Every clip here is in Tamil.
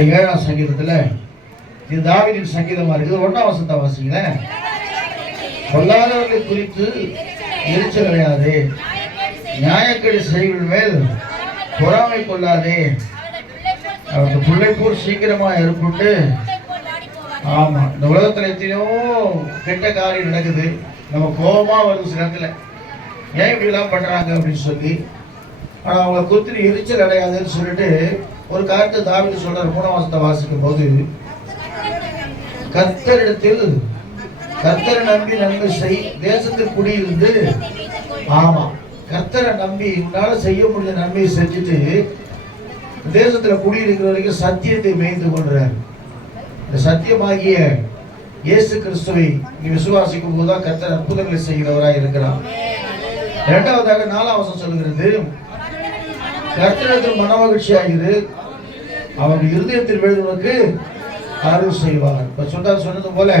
7ஆம் சங்கீதத்துல இது தாவீதின் சங்கீதமா இருக்குது. 1ஆம் வசனத்தை வாசிங்களேன். பொல்லாதவர்களை குறித்து எரிச்சல் அடையாதே, நியாயக்கேடு செய்கள் மேல் பொறாமை கொள்ளாதே, அவருக்கு பிள்ளை போல் சீக்கிரமா ஏற்பட்டு. ஆமா, இந்த உலகத்துல எத்தனையோ கெட்ட காரியம் நடக்குது. நம்ம கோபமா வருது சில இடத்துல, ஏன் இப்படி எல்லாம் பண்றாங்க அப்படின்னு சொல்லி. ஆனா அவங்களை குறித்து எரிச்சல் அடையாதுன்னு சொல்லிட்டு ஒரு காரியத்தை தாவீது சொல்றார். 3ஆம் வசனத்தை வாசிக்கும் போது, கர்த்தரிடத்தில் கர்த்தரை நம்பி நன்மை செய், தேசத்தில் குடியிருந்து. ஆமா, கர்த்தரை நம்பி உன்னால செய்ய முடிஞ்ச நன்மையை செஞ்சுட்டு தேசத்துல குடியிருக்கிற வரைக்கும் சத்தியத்தை மேய்ந்து கொள்றார். இந்த சத்தியமாகிய இயேசு கிறிஸ்துவை நீ விசுவாசிக்கும் போதுதான் கர்த்தர் அற்புதங்களை செய்கிறவராய் இருக்கிறார். 2ஆவதாக 4ஆம் வசனம் சொல்கிறது, கர்த்தரிடத்தில் மனமகிழ்ச்சியாகிறது, அவருடைய இருதயத்தில் விழுவதற்கு அருள் செய்வார். இப்ப சொன்னது போல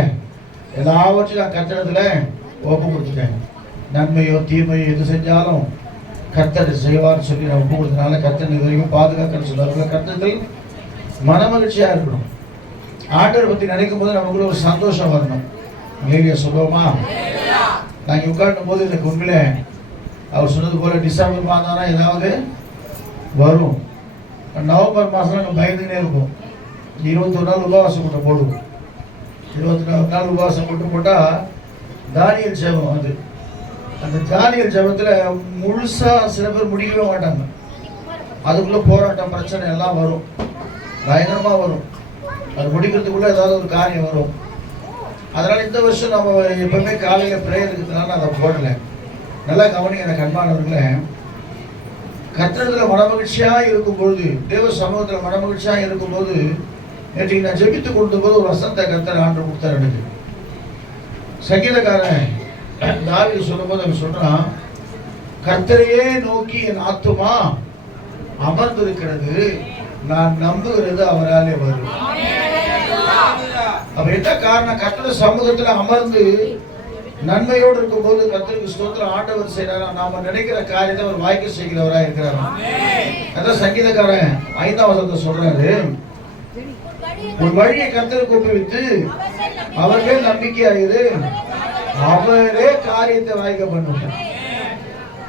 எல்லாவற்றையும் நான் கர்த்தரிடத்துல ஒப்பு கொடுத்துட்டேன். நன்மையோ தீமையோ எது செஞ்சாலும் கர்த்தர் செய்வார்னு சொல்லி நான் ஒப்பு கொடுத்தனால கர்த்தர் இது வரைக்கும் பாதுகாக்கன்னு சொல்லுவாங்க. கர்த்தரிடத்தில் மனமகிழ்ச்சியா இருக்கணும். ஆண்டவரை பத்தி நினைக்கும் போது நமக்குள்ள ஒரு சந்தோஷம் வரணும். இல்லையா சொல்லுவோமா? நாங்கள் உட்காந்தும் போது எனக்கு உண்மையில அவர் சொன்னது போல டிசம்பர் மாதம் தான் ஏதாவது வரும். நவம்பர் மாதம் நம்ம பயந்துனே இருப்போம். 21 நாள் உபவாசம் கூட்டம் போடுவோம். 24 நாள் உபவாசம் கூட்டம் போட்டால் தானியல் ஜெபம் அது. அந்த தானியல் ஜெபத்தில் முழுசா சில பேர் முடிக்கவே மாட்டாங்க. அதுக்குள்ள போராட்டம் பிரச்சனை எல்லாம் வரும், பயங்கரமாக வரும். அது முடிக்கிறதுக்குள்ள ஏதாவது ஒரு காரியம் வரும். அதனால இந்த வருஷம் நம்ம எப்பவுமே காலையில பிரேயர் இருக்கிறதுனால அதை போடலை. நல்லா கவனிங்க எனக்கு அன்பானவர்களே. கர்த்தரிடத்துல மனமகிழ்ச்சியா இருக்கும்பொழுது, தேவ சமூகத்துல மனமகிழ்ச்சியா இருக்கும்போது, நேற்றைக்கு நான் ஜெபித்து கொடுத்த போது ஒரு வசனத்தை கர்த்தர் ஆண்டு கொடுத்தார் எனக்கு. சங்கீதக்காரன் தாவீது சொல்லும் போது அவன் சொல்றான், கர்த்தரையே நோக்கி என் ஆத்துமா அமர்ந்திருக்கிறது, நான் நம்புகிறது அவராலே வரும். அப்ப என்ன காரணம்? கர்த்தருடைய சமூகத்துல அமர்ந்து நன்மையோடு இருக்கும் போது கர்த்தருக்கு ஸ்தோத்திரம் ஆண்டவர் செய்யறாரா, நாம நினைக்கிற காரியத்தை அவர் வாய்க்க செய்கிறவரா இருக்கிறாரா. அதான் சங்கீதக்காரன் 5ஆம் வசனத்தை சொல்றாரு, ஒரு வழியை கர்த்தருக்கு ஒப்புவித்து அவர் மேல் நம்பிக்கையாயிரு, அவரே காரியத்தை வாய்க்க பண்ணுவாங்க.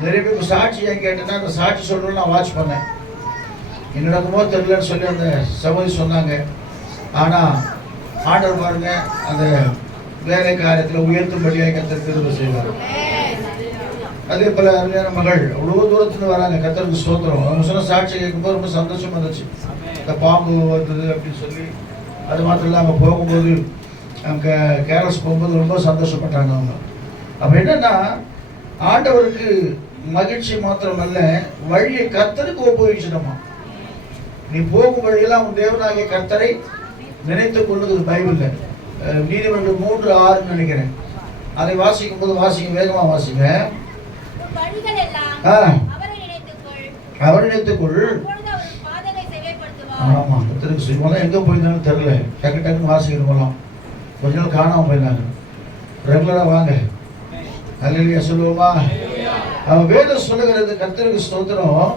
நிறைய பேருக்கு சாட்சி ஏன் கேட்டேன்னா, அந்த சாட்சி சொல்றேன்னு நான் வாட்ச் பண்ணேன். என்னோட தெரியலன்னு சொல்லி அந்த சகோதரி சொன்னாங்க. ஆனா ஆண்டவர் பாருங்க, அந்த வேலை காரியத்தில் உயர்த்தும்படியாக கர்த்தர் கிருபை செய்வார். அதே போல அருமையான மகள் அவ்வளவு தூரத்துல வராங்க, கர்த்தருக்கு ஸ்தோத்திரம். அவங்க சொன்ன சாட்சி கேட்கும்போது ரொம்ப சந்தோஷமா இருந்துச்சு. இந்த பாம்பு வந்தது அப்படின்னு சொல்லி, அது மாத்திரம் இல்லை, அவங்க போகும்போது அங்கே கேரளஸ் போகும்போது ரொம்ப சந்தோஷப்பட்டாங்க அவங்க. அப்போ என்னன்னா, ஆண்டவருக்கு மகிழ்ச்சி மாத்திரமல்ல, வழியை கர்த்தருக்கு ஒப்புவிச்சிடமா. நீ போகும் வழியெல்லாம் உன் தேவனாகிய கர்த்தரை நினைத்து கொள்ளுது பைபிள்ல. நீதிமன்றம் 3:6 நினைக்கிறேன். அதை வாசிக்கும் போது வாசிங்க, வேகமா வாசிங்க. அவர் நினைத்துக்கொள். ஆமா, கர்த்தருக்கு செய்வோம். எங்க போயிருந்தாலும் தெரியல, டக்கு டக்குன்னு வாசிக்கிறோம். கொஞ்ச நாள் காணாம போயிருந்தாங்க. ரெகுலரா வாங்க, அல்லேலூயா சொல்லுவோமா? அவன் வேதம் சொல்லுகிறது, கர்த்தருக்கு ஸ்தோத்திரம்,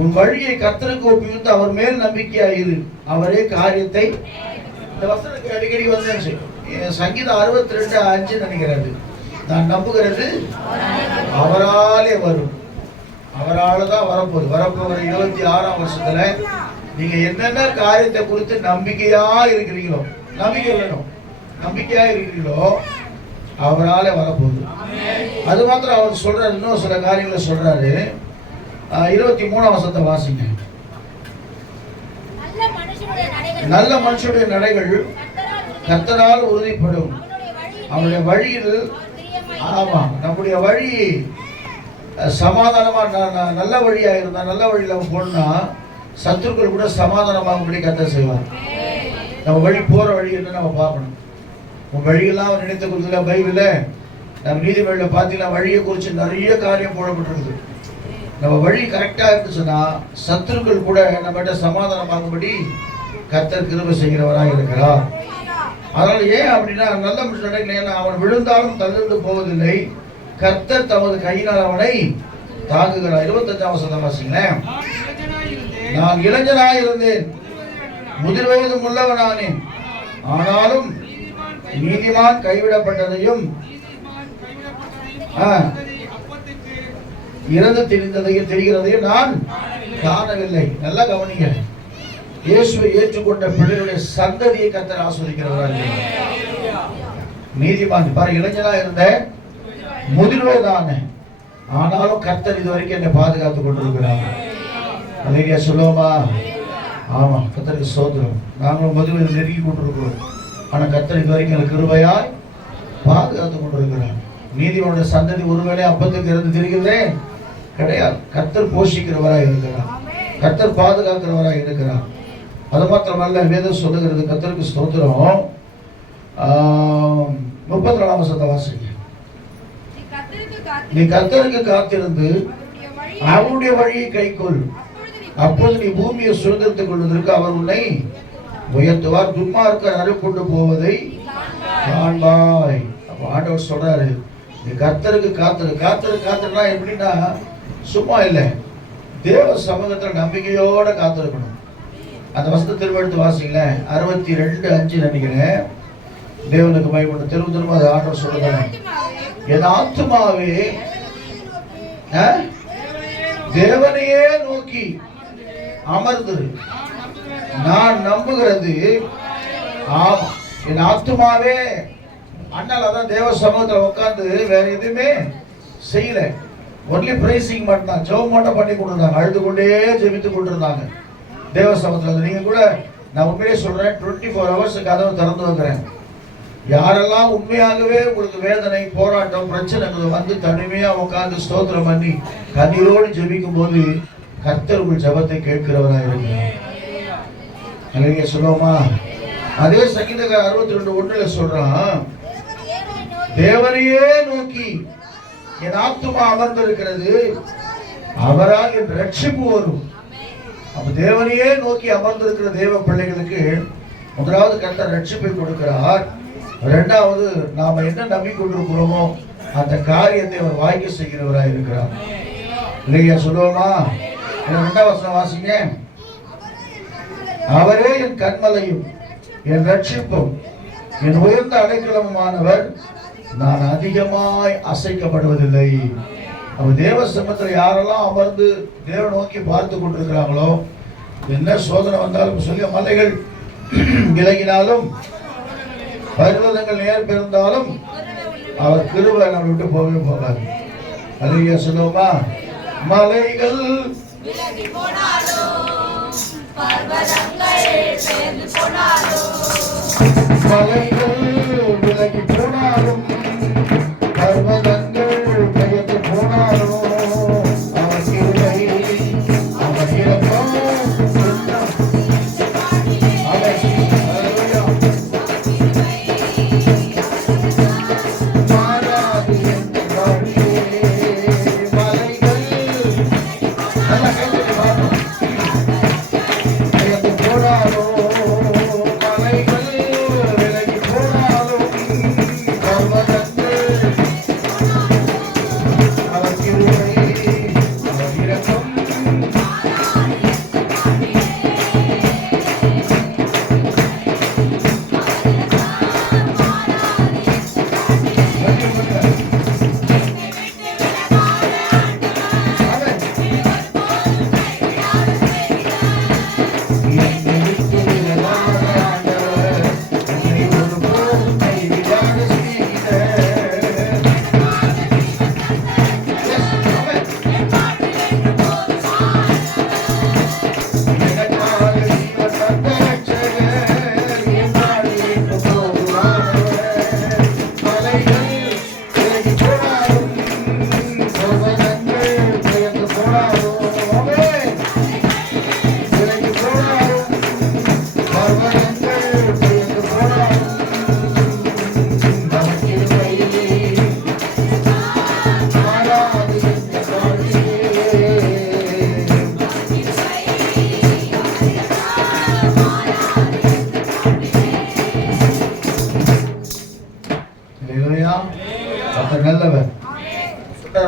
உன் வழியை கர்த்தருக்கு ஒப்புவித்து அவர் மேல் நம்பிக்கையாயிரு, அவரே காரியத்தை. இந்த வசனத்துக்கு அடிக்கடி வந்து சங்கீதம் 62:5 நினைக்கிறது, நான் நம்புகிறது அவராலே வரும். அவரால் தான் வரப்போகுது. வரப்போகிற 26ஆம் வருஷத்துல நீங்க என்னென்ன காரியத்தை குறித்து நம்பிக்கையா இருக்கிறீங்களோ, நம்பிக்கை வேணும், நம்பிக்கையா இருக்கிறீங்களோ, அவராலே வரப்போகுது. அது மாத்திரம் அவர் சொல்றாரு. இன்னும் சில காரியங்களை சொல்றாரு. 23ஆம் வசனத்தை வாசிங்க. நல்ல மனுஷனுடைய நடைகள் கர்த்தரால் உறுதிப்படும், அவனுடைய வழியில். ஆமா, நம்முடைய வழி சமாதானமா நல்ல வழியா இருந்தா, நல்ல வழியில போனா சத்துருக்கள் கூட சமாதானமாகும்படி கர்த்தர் செய்வார். நம்ம வழி போற வழி என்ன நம்ம பார்க்கணும். உன் வழியெல்லாம் அவர் நினைத்து கொடுக்கல. பைபிள்ல நம்ம நீதிமொழியில பார்த்தீங்கன்னா வழியை குறித்து நிறைய காரியம் போடப்பட்டிருக்குது. நம்ம வழி கரெக்டா இருந்துச்சுன்னா சத்துருக்கள் கூட நம்மகிட்ட சமாதானமாகும்படி கர்த்தர் கிருபை செய்கிறவராக இருக்கிறார். அதனால ஏன் அப்படின்னா, நல்ல மனுஷன் அவன் விழுந்தாலும் தள்ளிட்டு போவதில்லை, கர்த்தர் தமது கையினால் அவனை தாங்குகிறார். 25ஆம் வசனம் வாசிங்களேன். நான் இளைஞனாய் இருந்தேன், முதிர் வயதும் உள்ளவனானேன். ஆனாலும் நீதிமான் கைவிடப்பட்டதையும் இறந்து தெரிகிறதையும் நான் காணவில்லை. நல்லா கவனிங்க. இயேசுவை ஏற்றுக்கொண்ட பிள்ளைகளுடைய சந்ததியை கர்த்தர் ஆஸ்வதிக்கிறவராக. நீதிமான் பாரு, இளைஞனா இருந்த முதிர் வயதான, ஆனாலும் கர்த்தர் இதுவரைக்கும் என்னை பாதுகாத்துக் கொண்டிருக்கிறார். அலையா சொல்லுவோமா? ஆமா, கர்த்தருக்கு ஸ்தோத்திரம். நாங்களும் முதிர்வயது நெருங்கி கொண்டிருக்கிறோம். ஆனா கர்த்தர் இதுவரைக்கும் எனக்கு கிருபையாய் பாதுகாத்துக் கொண்டிருக்கிறார். நீதிமானுடைய சந்ததி ஒருவேளை அப்பத்துக்கு இருந்து தெரிகிறதே கிடையாது. கர்த்தர் போஷிக்கிறவராய் இருக்கிறார், கர்த்தர் பாதுகாக்கிறவராய் இருக்கிறார். அது மாத்திரமல்ல, வேதம் சொல்லுகிறது, கர்த்தருக்கு ஸ்தோத்திரம். 34ஆம் வசனத்தை வாசிங்க. நீ கர்த்தருக்கு காத்திருந்து அவருடைய வழியை கைக்கொள், அப்போது நீ பூமியை சுதந்திரத்துக் கொள்வதற்கு அவர் உன்னை உயர்த்துவார். துன்மார்க்கர் அறுப்புண்டு போவதை காண்பாய். அப்ப ஆண்டவர் சொல்றாரு, நீ கர்த்தருக்கு காத்திருனா எப்படின்னா சும்மா இல்லை, தேவ சமூகத்தில் நம்பிக்கையோட காத்திருக்கணும். அந்த வசனத்தை திரும்ப எடுத்து வாசிங்களேன். 62:5 நினைக்கிறேன். தேவனுக்கு பயப்படும் திரும்ப அது ஆண்டவர் சொல்லுறேன். என் ஆத்துமாவே தேவனையே நோக்கி அமர்ந்து நான் நம்புகிறது. ஆமா, என் ஆத்துமாவே. அண்ணால தான் தேவ சமூகத்தில் உட்கார்ந்து வேற எதுவுமே செய்யல. ஒன்லி பிரைசிங் மட்டும், ஜெபம் மட்டும் பண்ணி கொண்டிருந்தாங்க, அழுது கொண்டே ஜெபித்து கொண்டிருந்தாங்க தேவ சமூகத்தில். நீங்க கூட நான் உண்மையிலே சொல்றேன், 24 hours கதவை திறந்து வைக்கிறேன். யாரெல்லாம் உண்மையாகவே உங்களுக்கு வேதனை, போராட்டம், பிரச்சனைகள் வந்து தனிமையா உட்கார்ந்து ஸ்தோத்திரம் பண்ணி கண்ணீரோடு ஜெபிக்கும் போது கர்த்தர் உங்கள் ஜெபத்தை கேட்கிறவராக இருக்கிறார். அலையா சொல்லுவோமா? அதே சங்கீதக்காரர் 62:1 சொல்றான், தேவனையே நோக்கி என் ஆத்துமா அமர்ந்திருக்கிறது, அவரால் என் ரட்சிப்பு வரும். அப்ப தேவனையே நோக்கி அமர்ந்திருக்கிற தேவ பிள்ளைகளுக்கு முதலாவது கர்த்தர் ரட்சிப்பை கொடுக்கிறார். இரண்டாவது, நாம என்ன நம்பிக்கொண்டிருக்கிறோமோ அந்த காரியத்தை அவர் வாய்க்க செய்கிறவராக இருக்கிறார். இல்லையா சொல்லுவோமா? 2ஆம் வசனம் வாசிங்க. அவரே என் கன்மலையும் என் ரட்சிப்பும் என் உயர்ந்த அடைக்கலமுமானவர், நான் அதிகமாய் அசைக்கப்படுவதில்லை. அவர் தேவ சமூகத்தில் யாரெல்லாம் அமர்ந்து தேவ நோக்கி பார்த்து கொண்டிருக்கிறாங்களோ, என்ன சோதனை வந்தாலும் சொல்லி மலைகள் விலகினாலும் பர்வதங்கள் நேர் பெருந்தாலும் அவர் கிருபை நம்ம விட்டு போகவே போகாது. அலையா சொல்லுவோமா? மலைகள் விலகி போனாலும் பர்வதங்கள் பெயர்ந்து போனாலும் அவர் கிருபை அவர் இரக்கம்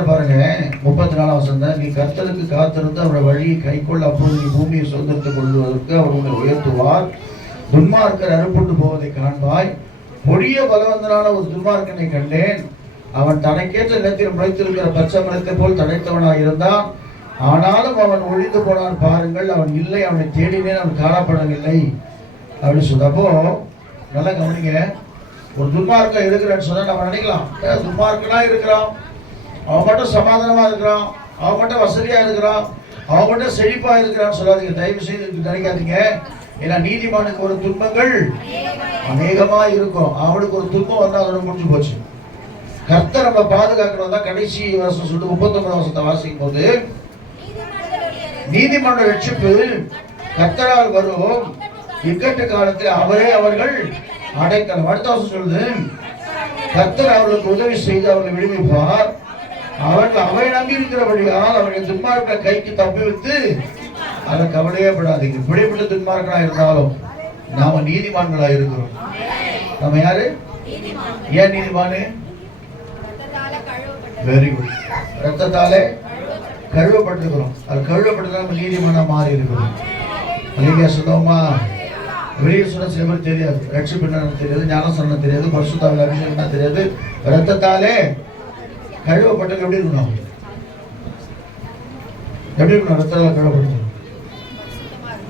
பாருங்க. 34 வசனம், நீ கர்த்தருக்கு காத்திருந்து அவருடைய வழியை கைக்கொள்ள, அப்போது நீ பூமியை சுதந்திரத்துக் கொள்வதற்கு அவர் உன்னை உயர்த்துவார். துன்மார்க்கர் அறுப்புண்டு போவதை காண்பாய். கொடிய பலவந்தனான ஒரு துன்மார்க்கனை கண்டேன். அவன் தனக்கேற்ற நிலத்தில் முளைத்திருக்கிற பச்சை மரத்தை போல் தடைத்தவனாக இருந்தான். ஆனாலும் அவன் ஒழிந்து போனான் பாருங்கள். அவன் இல்லை, அவனை தேடினேன், அவன் காணப்படவில்லை அப்படின்னு சொன்னப்போ நல்லா கவனிங்க. ஒரு துன்மார்க்கன் இருக்கிறான்னு சொன்னா நம்ம நினைக்கலாம், துன்மார்க்கனா இருக்கிறான், அவன் மட்டும் சமாதானமா இருக்கிறான், அவன் மட்டும் வசதியா இருக்கிறான், அவன் மட்டும் செழிப்பா இருக்கிறான்னு சொல்லாதீங்க. தயவு செய்து நினைக்காதீங்க. ஏன்னா நீதிமானுக்கு ஒரு துன்பங்கள் அநேகமா இருக்கும். அவனுக்கு ஒரு துன்பம் வந்தா அதோட முடிஞ்சு போச்சு. கர்த்தர் நம்ம பாதுகாக்கணும் தான் கடைசி வருஷம் சொல்லிட்டு 39 வருஷத்தை வாசிக்கும் போது, நீதிமன்ற ரட்சிப்பு கர்த்தரால் வரும், இக்கட்டு காலத்தில் அவரே அவர்கள் அடைக்கலம். அடுத்த வருஷம் சொல்லுது, கர்த்தர் அவர்களுக்கு உதவி செய்து அவர்களை விடுவிப்பார். அவர்கள் அவை நம்பி இருக்கிறபடியால் அவர்கள் துன்மார்க்க கைக்கு தப்பி வைத்து அதை கவலையே படாதீங்க. இப்படிப்பட்ட துன்மார்க்கனா இருந்தாலும் நாம நீதிமான்களா இருக்கிறோம். நம்ம யாரு? ஏன் நீதிமானு? Very good. ரத்தத்தாலே கழுவப்பட்டிருக்கிறோம். அது கழுவப்பட்டு நம்ம நீதிமானா மாறி இருக்கிறோம். இல்லையா? சொல்லுவோமா? வெளியே சொன்ன சில பேர் தெரியாது. ரட்சிப்பு என்னன்னு தெரியாது, ஞானஸ்நானம் தெரியாது, பரிசுத்தாவின் அபிஷேகம் தெரியாது. ரத்தத்தாலே கழுவப்பட்டு எப்படி இருக்கணும்? எப்படி இருக்கணும்? ரத்தத்தால கழுவப்பட்டு.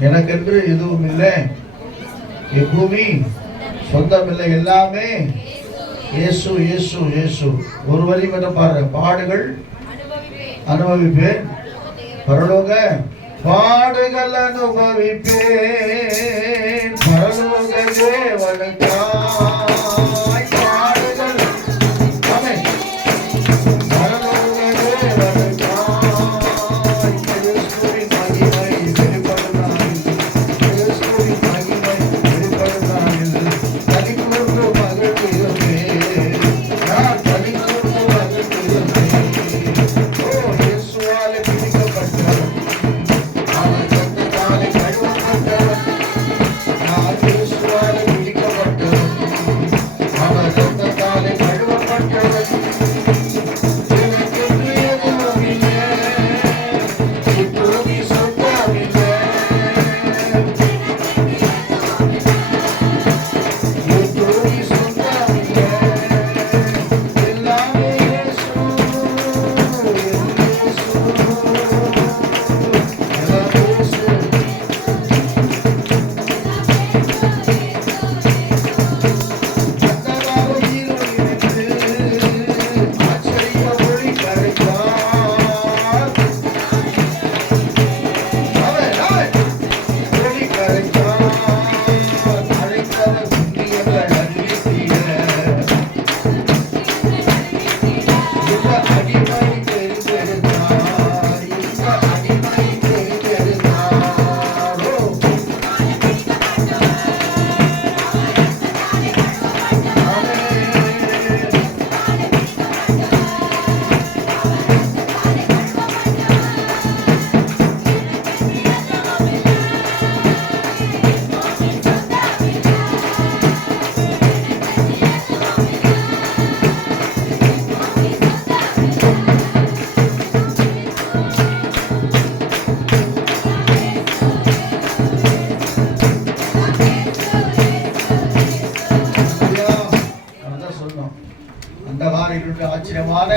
எனக்கென்று எதுவும் இல்லை, எப்பூமி சொந்தம் இல்லை, எல்லாமே இயேசு இயேசு இயேசு. ஒரு வரி மட்டும் பாருங்க, பாடுகள் அனுபவிப்பேன், பரலோக பாடுகள் அனுபவிப்பேன், பரலோக தேவனுக்காய் பாடுகள். ஆமென். பரலோக தேவனுக்காய் கிறிஸ்துவின் மகிமை வெளிப்படுகிறான், கிறிஸ்துவின் மகிமை வெளிப்படுகிறான். தனிக்கூர்ந்து மகிழ்ந்திருப்பேன், நான் தனிக்கூர்ந்து மகிழ்ந்திருப்பேன். ஓ இயேசுவாலே பிடிக்கப்பட்டவன், அவர் ரத்தத்தாலே கழுவப்பட்டவன், நான் இயேசுவாலே பிடிக்கப்பட்டவன், அவர் ரத்தத்தாலே கழுவப்பட்டவன். எனக்கென்று எதுவும் இல்லை, இப்பூமி சொந்தமில்லை, இப்பூமி சொந்தமில்லை, எல்லாமே இயேசு, இயேசு, எல்லாம் இயேசு. அந்தகார இருளினின்று ஆச்சரிய ஒளி கரைத்தார். ஆமென், ஆமென். ஒளி கரைத்தார். அழைத்தவர் புண்ணியங்கள் அறிவித்திட, இந்த அடிமை தெரிந்தெடுத்தார், இந்த அடிமை தெரிந்தெடுத்தார். ஓ அந்தகார இருட்டு ஆச்சரியமான,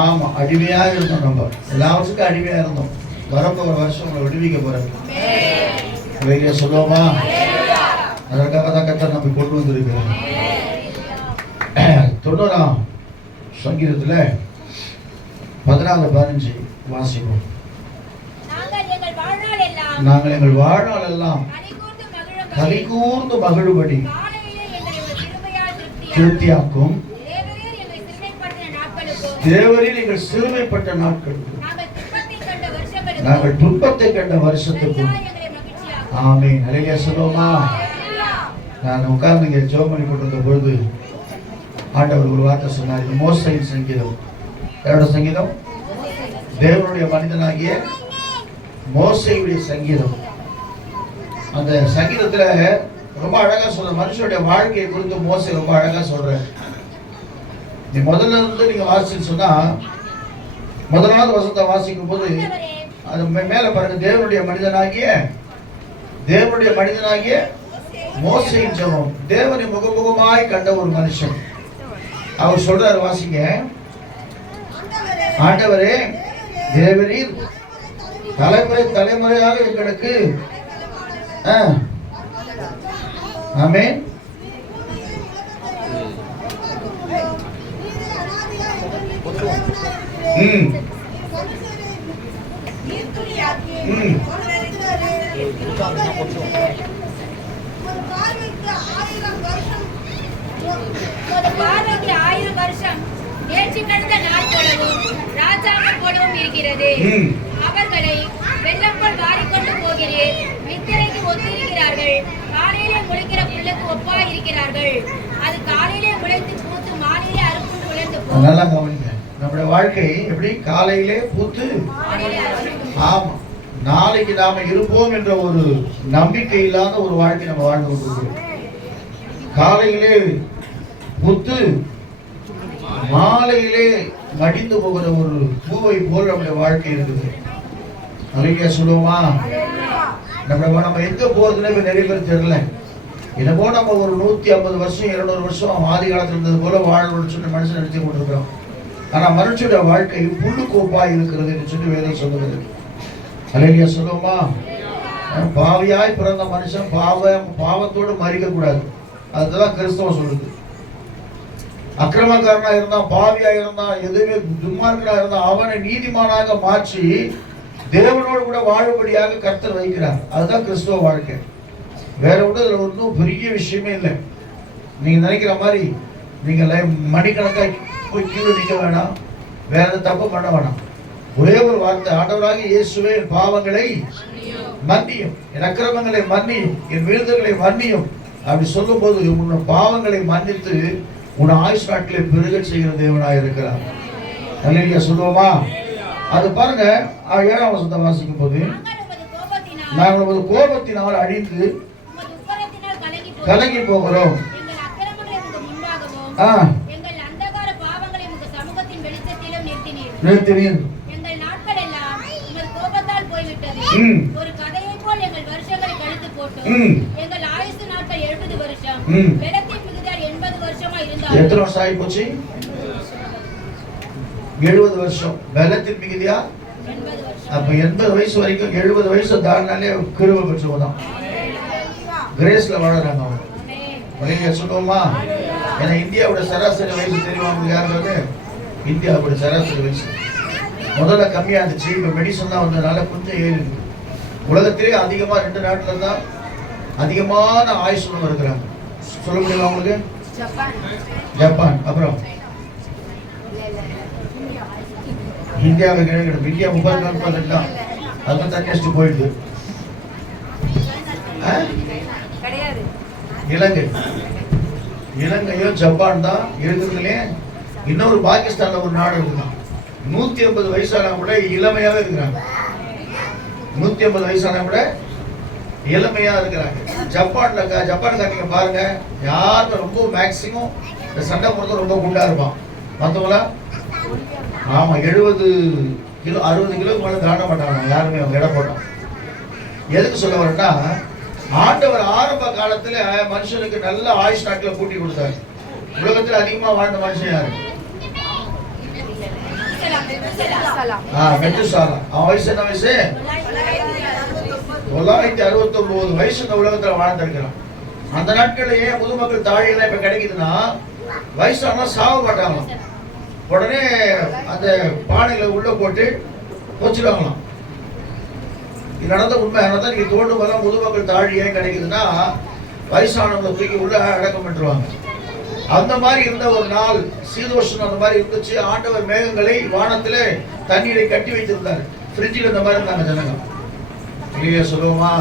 ஆமா, அடிமையா இருந்தோம். நம்ம எல்லா வருஷத்துக்கும் அடிமையா இருந்தோம். வரப்போற வருஷம் உங்களை விடுவிக்க போறாரு. வெளியே சொல்லுவோமா? அதற்காக தான் கர்த்தர் நம்ம கொண்டு வந்திருக்கிறோம். 90ஆம் சங்கீதத்துல 14-15 வாசிப்போம். நாங்கள் எங்கள் வாழ்நாள் எல்லாம் களி கூர்ந்து மகிழும்படி திருப்தியாக்கும், தேவரில் எங்கள் சிறுமைப்பட்ட நாட்களுக்கு, நாங்கள் துன்பத்தை கண்ட வருஷத்துக்கும். ஆமென். ஹல்லேலூயா சொல்லுவோமா? நான் உட்கார்ந்து இங்கே ஜெபம் பண்ணி கொண்டிருந்த பொழுது ஆண்டவர் ஒரு வார்த்தை சொன்னார். இது மோசையின் சங்கீதம். யாரோட சங்கீதம்? தேவனுடைய மனிதனாகிய மோசையுடைய சங்கீதம். அந்த சங்கீதத்துல ரொம்ப அழகா சொல்ற, மனுஷனுடைய வாழ்க்கையை குறித்து மோசை ரொம்ப அழகா சொல்ற. நீ முதல்ல இருந்து நீங்க வாசிச்சு சொன்னா முதலாவது வசனத்தை வாசிக்கும் போது அது மேல பாருங்க, தேவனுடைய மனிதனாகிய மோசேயின் ஜெபம். தேவனை முகமுகமாய் கண்ட ஒரு மனுஷன். அவர் சொல்றாரு, வாசிங்க. ஆண்டவரே, தேவரீர் தலைமுறையாக எங்களுக்கு ஆமென் நேற்று கடந்த நாள் போலவும் ராஜாக்கள் போலவும் இருக்கிறது. அவர்களை வெள்ளம் போல் வாரிக்கொண்டு போகிறேன். நித்திரைக்கு ஒத்திருக்கிறார்கள். காலையிலே முளைக்கிற புல்லுக்கு ஒப்பாய் இருக்கிறார்கள். அது காலையிலே முளைத்து பூத்து மாலையிலே அறுப்புண்டு விளைந்து போகும். நல்லா கவனிங்க. நம்முடைய வாழ்க்கை எப்படி? காலையிலே பூத்து, ஆமா, நாளைக்கு நாம இருப்போம் என்ற ஒரு நம்பிக்கை இல்லாத ஒரு வாழ்க்கை நம்ம வாழ்ந்து கொண்டிருக்கிறோம். காலையிலே பூத்து மாலையிலே மடிந்து போகிற ஒரு பூவை போல் நம்முடைய வாழ்க்கை இருக்குது. நிறைய சொல்லுவோமா? நம்ம எங்க போறதுன்னு நிறைய பேர் தெரியல. என்னமோ நம்ம ஒரு 150 வருஷம் 200 வருஷம் ஆதி காலத்தில் இருந்தது போல வாழ்வோம்னு சொல்லி மனுஷன் நினைச்சு கொண்டிருக்கிறோம். ஆனா மனுஷனுடைய வாழ்க்கை புல்லுக்கோப்பாய் இருக்கிறது என்று சொல்லி வேதம் சொல்லுகிறது. அல்லேலூயா சொல்லுவோமா? பாவியாய் பிறந்த மனுஷன் பாவத்தோடு மறிக்க கூடாது. அதுதான் கிறிஸ்தவம் சொல்லுது. அக்கிரமக்காரனா இருந்தா, பாவியா இருந்தா, எதுவுமே துன்மார்க்கனா இருந்தா அவனை நீதிமானாக மாற்றி தேவனோடு கூட வாழும்படியாக கர்த்தர் வைக்கிறார். அதுதான் கிறிஸ்தவ வாழ்க்கை. வேற ஒன்றும் ஒன்றும் பெரிய விஷயமே இல்லை. நீங்க நினைக்கிற மாதிரி நீங்க மணிக்கணக்காக போய் கீழே நிற்க வேணாம், வேற தப்பு பண்ண வேணாம். ஒரே ஒரு வார்த்தை, ஆண்டவராக இயேசுவே என் பாவங்களை மன்னியும், என் அக்கிரமங்களை மன்னியும், என் வீழ்தல்களை மன்னியும் அப்படி சொல்லும் போது உன்னுடைய பாவங்களை மன்னித்து உன் ஆயுஷ் நாட்களை பெருக செய்கிற தேவனாக இருக்கிறார். அல்லேலூயா சொல்லுவோமா? அது பாருங்க, 7ஆம் வசனத்தை வாசிக்கும் போது, நாங்கள் ஒரு கோபத்தினால் அழிந்து கலங்கி போகிறோம். நிறுத்தினீர். ஒரு கதையை போல் எங்கள் வருஷங்களை கழித்து போட்டோம். எங்கள் ஆயுசு நாட்கள் 70 வருஷம். வெள்ளத்தின் மிகுதியால் 80 வருஷமா இருந்தார். எத்தனை வருஷம் ஆகி போச்சு? 70 வருஷம். வெள்ளத்தின் மிகுதியா 80 வருஷம். அப்ப 80 வயசு வரைக்கும் 70 வயசு தாண்டினாலே கிருபை பெற்றவதான், கிரேஸ்ல வாழறாங்க அவங்க. நீங்க சொல்லுவோமா? ஏன்னா இந்தியாவோட சராசரி வயசு தெரியுமா உங்களுக்கு யாருக்காவது? இந்தியாவோட சராசரி வயசு முதல்ல கம்மியா இருந்துச்சு. இப்ப மெடிசன் தான் வந்ததுனால கொஞ்சம் ஏறி இருக்கு. உலகத்திலே அதிகமா 2 நாட்டுல தான் அதிகமான ஆயுஷ் இருக்கிறாங்க. சொல்ல முடியுமா உங்களுக்கு? ஜப்பான், அப்புறம் இந்தியாவுக்கு கிடையாது. இந்தியா 34 தான். அதுதான் தண்ணி போயிடுது. இலங்கையும் ஜப்பான் தான் இருக்கிறதுலே. இன்னொரு பாகிஸ்தான்ல ஒரு நாடு இருக்குதான். 150 வயசான கூட இளமையாவே இருக்கிறாங்க. 150 வயசான கூட இளமையா இருக்கிறாங்க. ஜப்பான்ல நீங்க பாருங்க, யாருக்கும் ரொம்ப மேக்சிமம் இந்த சண்டை போடுறது ரொம்ப குண்டா இருப்பான். மற்றவங்கள ஆமா 70 கிலோ 60 கிலோக்கு மேலே தாண்ட மாட்டாங்க யாருமே. அவங்க இடம் போட்டோம். எதுக்கு சொல்ல வரேன்னா, ஆண்டவர் ஆரம்ப காலத்துல மனுஷனுக்கு நல்ல ஆயுஷ் நாட்களை கூட்டி கொடுத்தாரு. உலகத்துல அதிகமா வாழ்ந்த மனுஷன் யாரு? மெத்துசாலா. அவன் வயசு என்ன வயசு? 969 வயசு இந்த உலகத்துல வாழ்ந்திருக்கிறான். அந்த நாட்கள்லயே முதுமக்கள் தாழிகள்லாம் இப்ப கிடைக்குதுன்னா வயசானா சாவ மாட்டாங்க. உடனே அந்த பானைகளை உள்ள போட்டு வச்சிருவாங்களாம். இது நடந்த உண்மை. அதனால நீங்க தோண்டும் போல முதுமக்கள் தாழி ஏன் கிடைக்குதுன்னா வயசானவங்களை தூக்கி உள்ள அடக்கம் பண்ணிடுவாங்க. அந்த மாதிரி இருந்த ஒரு நாள் சீதோஷம் அந்த மாதிரி இருந்துச்சு. ஆண்டவர் மேகங்களை வானத்திலே தண்ணீரை கட்டி வைத்திருந்தார். ஃப்ரிட்ஜில் இந்த மாதிரி இருந்தாங்க ஜனங்க. இல்லையா சொல்லுவோமா?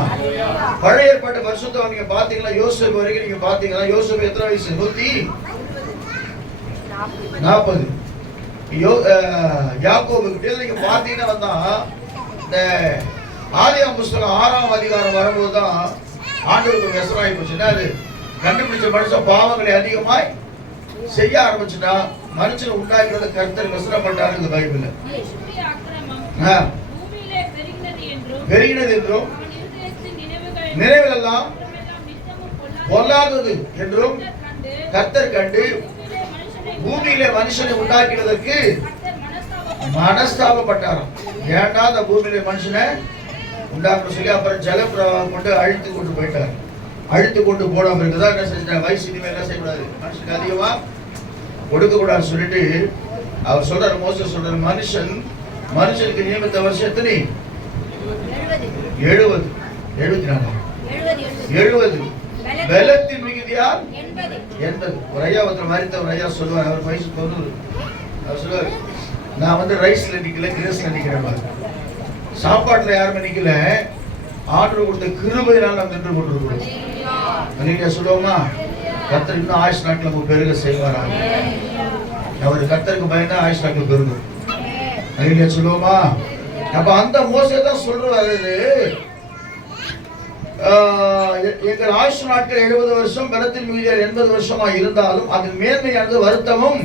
பழைய ஏற்பாட்டு பரிசுத்தம் நீங்க பாத்தீங்களா? யோசேப்பு வரைக்கும் நீங்க பாத்தீங்களா? யோசேப்பு எத்தனை வயசு? 140. யாக்கோபுக்கு நீங்க பாத்தீங்கன்னா வந்தா இந்த ஆதியாகமம் புஸ்தகம் 6ஆம் அதிகாரம் வரும்போதுதான் ஆண்டவருக்கு விசனமாயி போச்சுன்னா, அது கண்டுபிடிச்ச மனுஷன் பாவங்களை அதிகமாய் செய்ய ஆரம்பிச்சுட்டா மனுஷன் உண்டாக்குறத கர்த்தர் விசனம் பண்றாரு இந்த பைபிள்ல. பூமியிலே பெருகினது என்றும் அவன் இருதயத்தின் நினைவுகள் எல்லாம் நித்தமும் பொல்லாதது என்றும் கர்த்தர் கண்டு பூமியிலே மனுஷனை உண்டாக்கினதற்கு மனஸ்தாபப்பட்டாராம். ஏன்டா அந்த பூமியில மனுஷனை உண்டாக்க சொல்லி அப்புறம் ஜலப்பிரவாகம் கொண்டு அழுத்து கொண்டு போயிட்டார். அழுத்து கொண்டு போடாம இருக்குதா என்ன செஞ்சாங்க, வயசு இனிமே என்ன செய்யக்கூடாது, மனுஷனுக்கு அதிகமா கொடுக்க கூடாதுன்னு சொல்லிட்டு அவர் சொல்றாரு, மோசே சொல்றாரு, மனுஷனுக்கு நியமித்த வருஷம் எத்தனை? 70 74 பலத்தின் மிகுதியால் 80. ஒரு ஐயா ஒருத்தர் மறித்த ஒரு ஐயா சொல்லுவார், அவர் வயசு 90. அவர் சொல்லுவார், நான் ரைஸ்ல நிக்கல, கிரேஸ்ல நிக்கிறேன். சாப்பாட்டுல யாருமே நிக்கல, ஆர்டர் கொடுத்த கிருபையினால் நாம் நின்று கொண்டிருக்கிறோம். நீங்க சொல்லுவோமா, கர்த்தர் இன்னும் ஆயுஷ் நாட்கள் நம்ம பெருக செய்வாராங்க. அவர் கர்த்தருக்கு பயந்தா ஆயுஷ் நாட்கள் பெருகும். நீங்க சொல்லுவோமா, அப்ப அந்த மோசே தான் சொல்றாரு, எங்கள் ஆயுஷ் நாட்கள் 70 வருஷம், பலத்தின் மிகுதியால் 80 வருஷமா இருந்தாலும் அதன் மேன்மையானது வருத்தமும்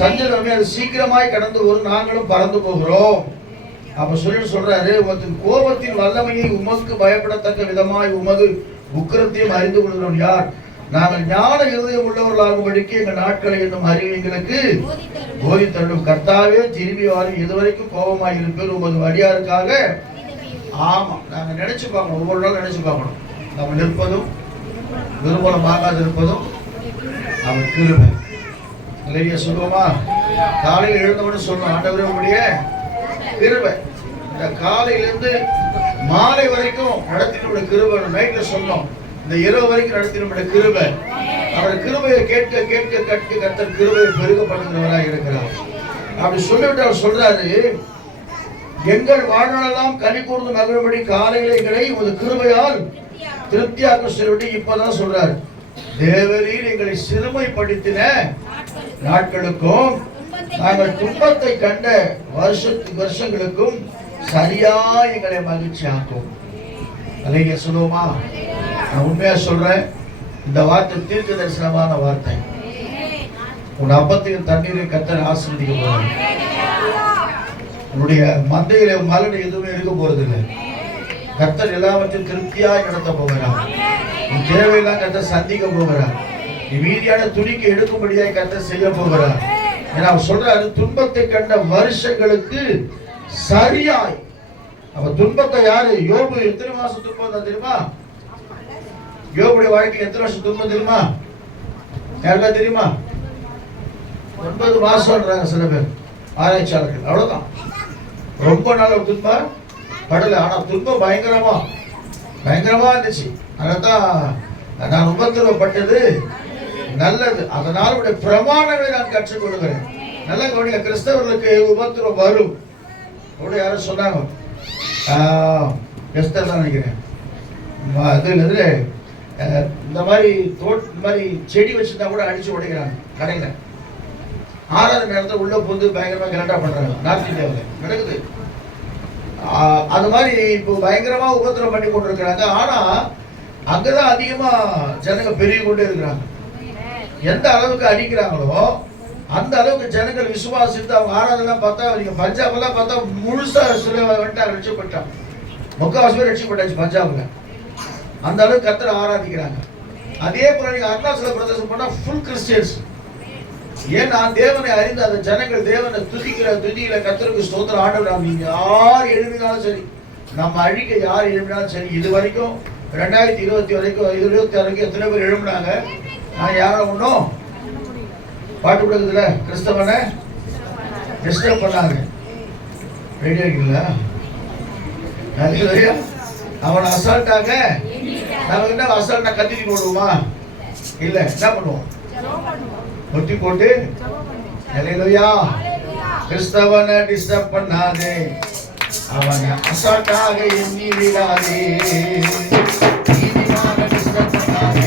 சஞ்சலமே, அது சீக்கிரமாய் கடந்து வரும், நாங்களும் பறந்து போகிறோம். அப்ப சொல்றாரு, உமது கோபத்தின் வல்லமையை உமக்கு பயப்படத்தக்க விதமாய் உமது உக்கிரத்தையும் அறிந்து கொள்கிறோம் யார்? நாங்கள் ஞான இருதயம் உள்ளவர்களாகும்படிக்கு எங்கள் நாட்களை என்னும் அறிவு எங்களுக்கு போதித்தருளும். கர்த்தாவே திரும்பி வாரும், இதுவரைக்கும் கோபமாய் இருப்பேன் உமது அடியாருக்காக. ஆமா, நாங்க நினைச்சு பார்க்கணும், ஒவ்வொரு நாளும் நினைச்சு பார்க்கணும், நம்ம நிற்பதும் நிர்மூலமாகாது இருப்பதும் அவன் கிருபை. இல்லையா சொல்லுவோமா, காலையில் எழுந்தவனு சொல்லணும், ஆண்டவரே உங்களுடைய கிருபை. இந்த காலையிலிருந்து மாலை வரைக்கும் நடத்தினுடைய கிருபை நைட்ல சொன்னோம், இந்த இரவு வரைக்கும் நடத்தினுடைய கிருபை. அவர் கிருபையை கேட்க கேட்க கற்க கர்த்தர் கிருபையை பெருகப்படுகிறவராக இருக்கிறார். அப்படி சொல்லிவிட்டு அவர் சொல்றாரு, எங்கள் வாழ்நாளெல்லாம் கனி கூர்ந்து மகிழும்படி காலையில எங்களை உமது கிருபையால் திருப்தியாக சொல்லிவிட்டு இப்பதான் சொல்றாரு, தேவரீர் எங்களை சிறுமைப்படுத்தின நாட்களுக்கும் நாங்கள் துன்பத்தை கண்ட வருஷங்களுக்கும் சரியா எங்களை மகிழ்ச்சி ஆக்கும். அலைய சொல்லுவோமா, நான் உண்மையா சொல்றேன், இந்த வார்த்தை தீர்க்க தரிசனமான வார்த்தை. உன் அப்பத்தையும் தண்ணீரையும் கர்த்தர் ஆசீர்வதிக்க போறார். உன்னுடைய மந்தையில மலடு எதுவுமே இருக்க போறது இல்லை. கர்த்தர் எல்லாவற்றையும் திருப்தியாக நடத்த போகிறார். உன் தேவையெல்லாம் கர்த்தர் சந்திக்க போகிறார். நீ மீதியான துணிக்கு எடுக்கும்படியாக கர்த்தர் செய்ய போகிறார். ஏன்னா அவர் சொல்றாரு, துன்பத்தை கண்ட வருஷங்களுக்கு சரியாய். அப்ப துன்பத்தை யாரு? யோபு எத்தனை மாசம் துன்பம் தான் தெரியுமா? யோபுடைய வாழ்க்கையில் எத்தனை வருஷம் துன்பம் தெரியுமா? யாருக்கா தெரியுமா? 9 மாசம்ன்றாங்க சில பேர் ஆராய்ச்சியாளர்கள். அவ்வளவுதான், ரொம்ப நாள் ஒரு துன்பம் படல. ஆனா துன்பம் பயங்கரமா இருந்துச்சு. அதான் நான் உபத்திரவப்பட்டது நல்லது, அதனால் உடைய பிரமாணங்களை நான் கற்றுக்கொள்கிறேன். நல்ல கவனிக்க, கிறிஸ்தவர்களுக்கு உபத்திரம் வரும். யாரும் சொன்னாங்க, எஸ்தர் தான் நினைக்கிறேன், இதுல இந்த மாதிரி செடி வச்சிருந்தா கூட அடிச்சு உடைக்கிறாங்க கடையில. 6வது நேரத்தில் உள்ள புந்து பயங்கரமா கரெக்டா பண்றாங்க. நார்த் இந்தியாவில் நடக்குது. அது மாதிரி இப்போ பயங்கரமா உபத்திரம் பண்ணி கொண்டு இருக்கிறாங்க. ஆனா அங்கதான் அதிகமா ஜனங்க பெருகி கொண்டே இருக்கிறாங்க. எந்த அளவுக்கு அடிக்கிறாங்களோ அந்த அளவுக்கு ஜனங்கள் விசுவாசித்து அவங்க ஆராதெல்லாம் பார்த்தா, நீங்க பஞ்சாப் எல்லாம் பார்த்தா முழுசா சில வந்துட்டாங்க, ரட்சிப்பட்டாங்க. முக்காவாசி பேர் ரட்சிப்பட்டாச்சு பஞ்சாப்ல. அந்த அளவுக்கு கர்த்தரை ஆராதிக்கிறாங்க. அதே போல நீங்க அருணாச்சல பிரதேசம் போனா ஃபுல் கிறிஸ்டியன்ஸ். ஏன்னா தேவனை அறிந்த அந்த ஜனங்கள் தேவனை துதிக்கிற துதியில கர்த்தருக்கு ஸ்தோத்திரம். ஆண்டவர் நீங்க யார் எழுப்பினாலும் சரி, நம்ம அழிக்க யார் எழுப்பினாலும் சரி, இது வரைக்கும் 2020 வரைக்கும் 26 வரைக்கும் எத்தனை பேர் எழுப்பினாங்க? நான் யாரும் ஒன்றும் பாட்டு கொடுக்குதுல கிறிஸ்தவனை டிஸ்டர்ப் பண்ணாங்க. ரெடியா இருக்கீங்களா? அவனை அசால்ட்டாக நமக்கு என்ன அசால்ட்டா கத்திரி போடுவோமா? இல்ல, என்ன பண்ணுவோம்? முட்டி போட்டு ஹல்லேலூயா, கிறிஸ்தவனை டிஸ்டர்ப் பண்ணாதே, அவனை அசால்ட்டாக எண்ணி விடாதே, நீதிமான டிஸ்டர்ப் பண்ணாதே,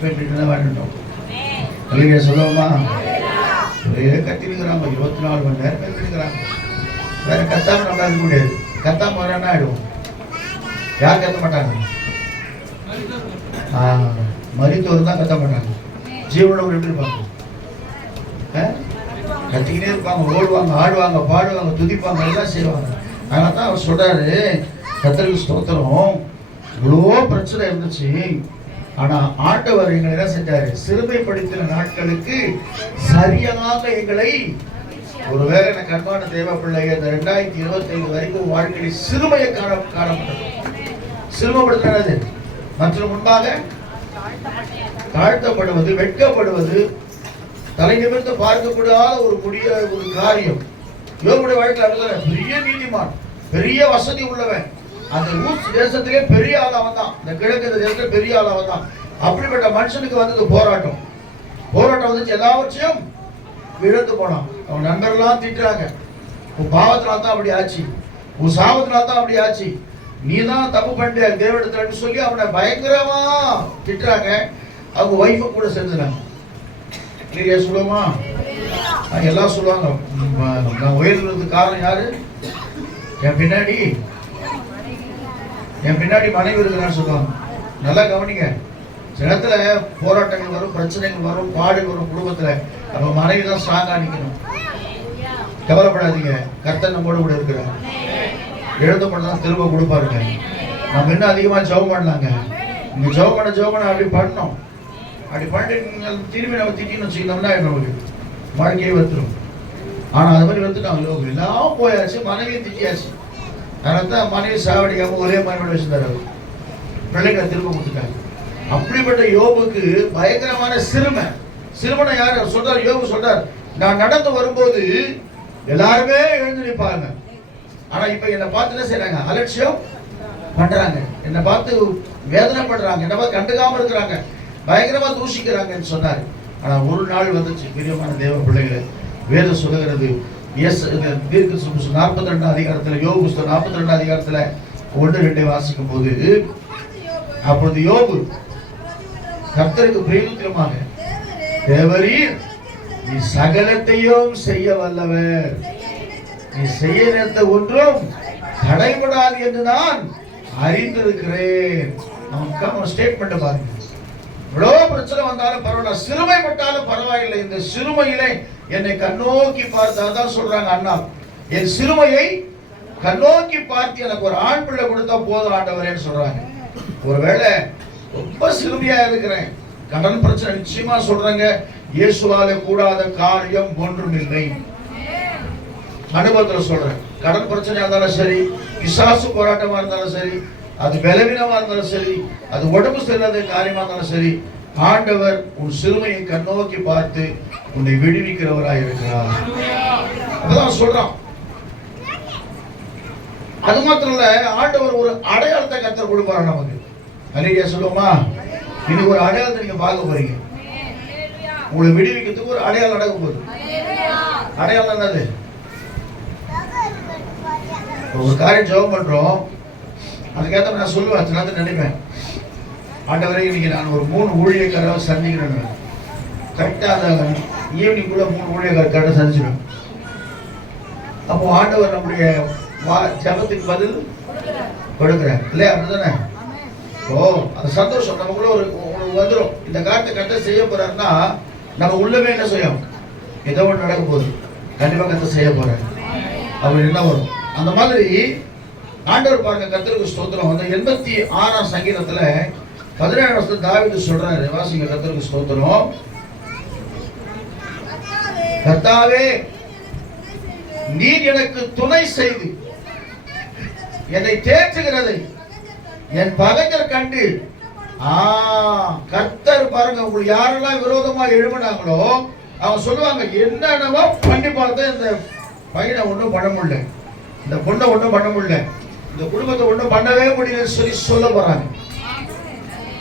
பெயிண்ட் தான் வேண்டுட்டோம். அல்லேலூயா சொல்லுவோமா? ஒரே கத்திருக்கிறாங்க, 24 மணி நேரம் கத்திருக்கிறாங்க. வேற கத்தாம நம்மளால இருக்க முடியாது. கத்தாம என்ன ஆயிடுவோம்? யார் கத்த மாட்டாங்க? மரித்தோர் தான் கத்த மாட்டாங்க. ஜீவனவர் எப்படி இருப்பாங்க? கத்திக்கிட்டே இருப்பாங்க, ஓடுவாங்க, ஆடுவாங்க, பாடுவாங்க, துதிப்பாங்க, எல்லாம் செய்வாங்க. அதனால தான் அவர் சொல்றாரு, கர்த்தருக்கு ஸ்தோத்திரம், இவ்வளோ பிரச்சனை இருந்துச்சு, ஆனா ஆண்டவர் எங்களை என்ன செஞ்சாரு? சிறுமைப்படுத்தின நாட்களுக்கு சரியாக எங்களை, ஒருவேளை எனக்கு அன்பான தேவ பிள்ளைய இந்த 2025 வரைக்கும் வாழ்க்கையில் சிறுமையை காணப்பட்டது. சிறுமைப்படுத்தினது மற்றும் முன்பாக தாழ்த்தப்படுவது, வெட்கப்படுவது, தலை நிமிர்ந்து பார்க்கக்கூடாத ஒரு காரியம். யோபுடைய வாழ்க்கையில் அப்படிதான். பெரிய நீதிமான், பெரிய வசதி உள்ளவன், அந்த ஊர் தேசத்திலே பெரிய ஆளாவன் தான், இந்த கிழக்கு தேசத்துல பெரிய ஆளாவன் தான். அப்படிப்பட்ட மனுஷனுக்கு வந்தது போராட்டம். போராட்டம் வந்துச்சு, எல்லாவற்றையும் இழந்து போனான். அவன் நண்பர்கள்லாம் திட்டுறாங்க, உன் பாவத்தினால தான் அப்படி ஆச்சு, உன் சாபத்தினால தான் அப்படி ஆச்சு, நீ தான் தப்பு பண்ணிட்ட தேவனிடத்துல சொல்லி அவனை பயங்கரமா திட்டுறாங்க. அவங்க ஒய்ஃபை கூட சேர்ந்துறாங்க. இல்லையா சொல்லுவோமா? எல்லாம் சொல்லுவாங்க, நான் உயர்ந்ததுக்கு காரணம் யாரு? என் பின்னாடி மனைவி இருக்கிறான்னு சொல்லுவாங்க. நல்லா கவனிங்க. சில இடத்துல போராட்டங்கள் வரும், பிரச்சனைகள் வரும், பாடுகள் வரும் குடும்பத்துல. அப்ப மனைவி தான் ஸ்ட்ராங்கா நிக்கணும். கவலைப்படாதீங்க, கர்த்தர் நம்மோடு கூட இருக்கிறார். எழுத பண்ணலாம், திரும்ப கொடுப்பாருங்க. நம்ம இன்னும் அதிகமா ஜெபம் பண்ணலாங்க. நீங்க ஜெபம் பண்ண அப்படி பண்ணணும். அப்படி பண்ணிட்டு திரும்பி நம்ம திட்டின்னு வச்சுக்கிட்டோம்னா நமக்கு வாழ்க்கையே வந்துடும். ஆனா அது மாதிரி வந்துட்டாங்க, எல்லாம் போயாச்சு, மனைவியை திட்டியாச்சு. அதனால தான் மனைவி சாவடிக்காம ஒரே மனைவியோட வச்சிருந்தாரு. அவர் பிள்ளைங்களை திரும்ப கொடுத்துட்டாங்க. அப்படிப்பட்ட யோபுக்கு பயங்கரமான சிறுமனை யாரு சொல்றாரு? யோபு சொல்றாரு, நான் நடந்து வரும்போது எல்லாருமே எழுந்து நிற்பாங்க, ஆனா இப்ப என்னை பார்த்து என்ன செய்யறாங்க? அலட்சியம் பண்றாங்க, என்னை பார்த்து வேதனை பண்றாங்க, என்னை பார்த்து கண்டுக்காம இருக்கிறாங்க, பயங்கரமா தூஷிக்கிறாங்கன்னு சொன்னாரு. ஆனா ஒரு நாள் வந்துச்சு, பிரியமான தேவ பிள்ளைகளை, வேதம் சொல்லுகிறது, 42 அதிகாரத்துல, யோபு 42 அதிகாரத்துல 1-2 வாசிக்கும் போது, அப்பொழுது யோபு கர்த்தருக்கு பிரயோஜனமாக, தேவரீர் நீ சகலத்தையும் செய்ய வல்லவர், நீ செய்ய நினைத்த ஒன்றும் தடைபடாது என்று நான் அறிந்திருக்கிறேன். அவன் ஸ்டேட்மெண்ட் பாருங்க. இவ்வளவு பிரச்சனை வந்தாலும் பரவாயில்ல, சிறுமைப்பட்டாலும் பரவாயில்லை, இந்த சிறுமையிலே என்னை கண்ணோக்கி பார்த்தாதான் சொல்றாங்க அண்ணா, என் சிறுமையை கண்ணோக்கி பார்த்து எனக்கு ஒரு ஆண் பிள்ளை கொடுத்தா போதும் ஆண்டவரேன்னு சொல்றாங்க. ஒருவேளை ரொம்ப சிறுமையா இருக்கிறேன், கடன் பிரச்சனை, நிச்சயமா சொல்றாங்க, இயேசுவால கூடாத காரியம் ஒன்றும் இல்லை. அனுபவத்துல சொல்றேன். கடன் பிரச்சனையா இருந்தாலும் சரி, பிசாசு போராட்டமா இருந்தாலும் சரி, அது பலவீனமா இருந்தாலும் சரி, அது உடம்பு சரியில்லாத காரியமா இருந்தாலும் சரி, ஆண்டவர் உன் சிறுமையை கண்ணோக்கி பார்த்து உன்னை விடுவிக்கிறவராய் இருக்கிறார். அப்பதான் சொல்றான். அது மாத்திரம் இல்ல, ஆண்டவர் ஒரு அடையாளத்தை கர்த்தர் கொடுப்பாரு நமக்கு. அல்லேலூயா சொல்லுவோமா? இன்னைக்கு ஒரு அடையாளத்தை நீங்க பார்க்க போறீங்க. உங்களை விடுவிக்கிறதுக்கு ஒரு அடையாளம் நடக்க போகுது. அடையாளம் என்னது? ஒரு காரியம் ஜெபம் பண்றோம், அதுக்கேற்ற நான் சொல்லுவேன், நான் நினைப்பேன், ஆண்டவரே இன்னைக்கு நான் ஒரு 3 ஊழியக்காரரை சந்திக்கிறேன். கரெக்டா அந்த ஈவினிங்குள்ள 3 ஊழியக்காரரை சந்திச்சிடும். அப்போ ஆண்டவர் நம்முடைய ஜபத்துக்கு பதில் கொடுக்குறார் இல்லையா? அப்படிதானே? ஓ, அந்த சந்தோஷம் நமக்குள்ள ஒரு வந்துடும். இந்த காரியத்தை கரெக்டாக செய்ய போறாருன்னா நம்ம உள்ளவே என்ன செய்யும்? ஏதோ ஒன்று நடக்க போகுது, கண்டிப்பா கரெக்டாக செய்ய போறாரு அப்படி என்ன வரும். அந்த மாதிரி ஆண்டவர் பாருங்க, கர்த்தருக்கு ஸ்தோத்திரம். அந்த 86ஆம் சங்கீதத்துல 17ஆம் வசனத்துல தாவீது சொல்றாரு, வாசிங்க, கர்த்தருக்கு ஸ்தோத்திரம். கர்த்தாவே, நீர் எனக்கு துணை செய்து என்னை தேற்றுகிறதை என் பகைஞர் கண்டு. கர்த்தர் பாருங்க, உங்களுக்கு யாரெல்லாம் விரோதமா எழுப்பினாங்களோ அவங்க சொல்லுவாங்க, என்னென்னவோ பண்ணி பார்த்தா இந்த பையனை ஒன்றும் பண்ண முடியல, இந்த பொண்ணை ஒன்றும் பண்ண முடியல, இந்த குடும்பத்தை ஒன்றும் பண்ணவே முடியலன்னு சொல்லி சொல்ல போறாங்க.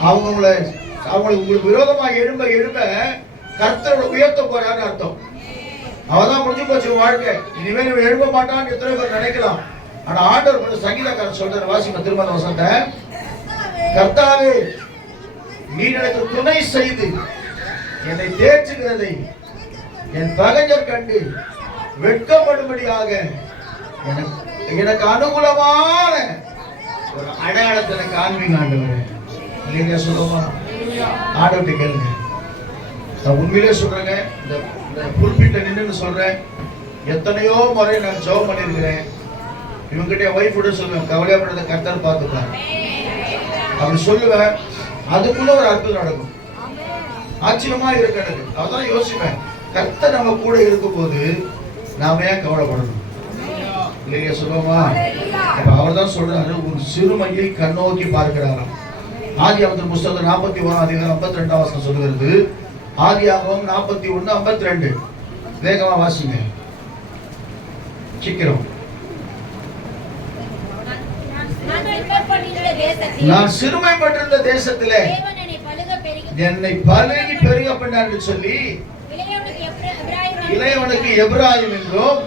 அவங்களுக்கு உங்களுக்கு விரோதமாக எழும்ப கர்த்தரோட உயர்த்த போறான்னு அர்த்தம். அவதான் முடிஞ்சு போச்சு வாழ்க்கை, இனிமேல் எழும்ப மாட்டான்னு எத்தனை பேர் நினைக்கலாம். ஆனா ஆண்டவர் கொஞ்சம் சங்கீதக்காரன் சொல்றாரு, வாசிங்க திரும்ப வசனத்தை. கர்த்தாவே, நீர் எனக்கு துணை செய்து என்னை தேற்றுகிறதை என் பகைஞர் கண்டு வெட்கப்படும்படியாக எனக்கு அனுகூலமான ஒரு அடையாளத்தை எனக்கு காண்பீங்க ஆண்டவரே. இல்லைங்க சொல்லுவோமா? ஆண்டவர்கிட்ட கேளுங்க. நான் உண்மையிலே சொல்றேங்க, இந்த புல்பிட்ட நின்று சொல்றேன், எத்தனையோ முறை நான் ஜெபம் பண்ணியிருக்கிறேன். இவங்கிட்ட என் ஒய்ஃப் கூட சொல்லுவேன், கவலையப்படுறத கர்த்தர் பார்த்துப்பாங்க அப்படி சொல்லுவேன். அதுக்குள்ள ஒரு அற்புதம் நடக்கும். ஆச்சரியமா இருக்கிறது. அதான் யோசிப்பேன், கர்த்தர் நம்ம கூட இருக்கும் போது நாம ஏன் கவலைப்படணும்? இல்லையா சொல்லுவோமா? அவர் தான் சொல்றாரு, உன் சிறுமையை கண்ணோக்கி பார்க்கிறாராம். ஆதியாகமத்தின் புஸ்தகம் 41 அதிகாரம் 52 வசனம் சொல்லுகிறது. ஆதியாகமம் 41:52. வேகமா வாசிங்க, சீக்கிரம். நான் சிறுமைப்பட்டிருந்த தேசத்திலே என்னை பலுகி பெருக பண்ணார் என்று சொல்லி இளையவனுக்கு எப்ராயிம் என்றும்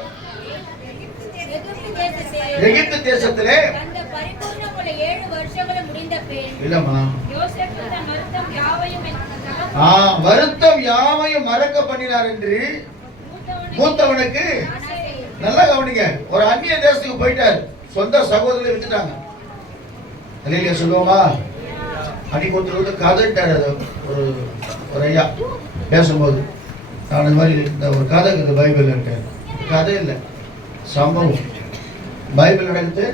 எகிப்து தேசத்திலே இல்லம்மா வருத்தம் யாவையும் மறக்க பண்ணினார் என்று மூத்தவனுக்கு நல்லா கவனிங்க. ஒரு அந்நிய தேசத்துக்கு போயிட்டார், சொந்த சகோதரரை வித்துட்டாங்க. இல்லையா சொல்லுவோமா? அன்னைக்கு ஒருத்தர் கதைட்டார். ஒரு ஐயா பேசும்போது நான் இந்த மாதிரி இந்த ஒரு கதை இருக்குது பைபிள் இருக்கேன். கதை இல்லை, சம்பவம். பைபிள் நடக்குது,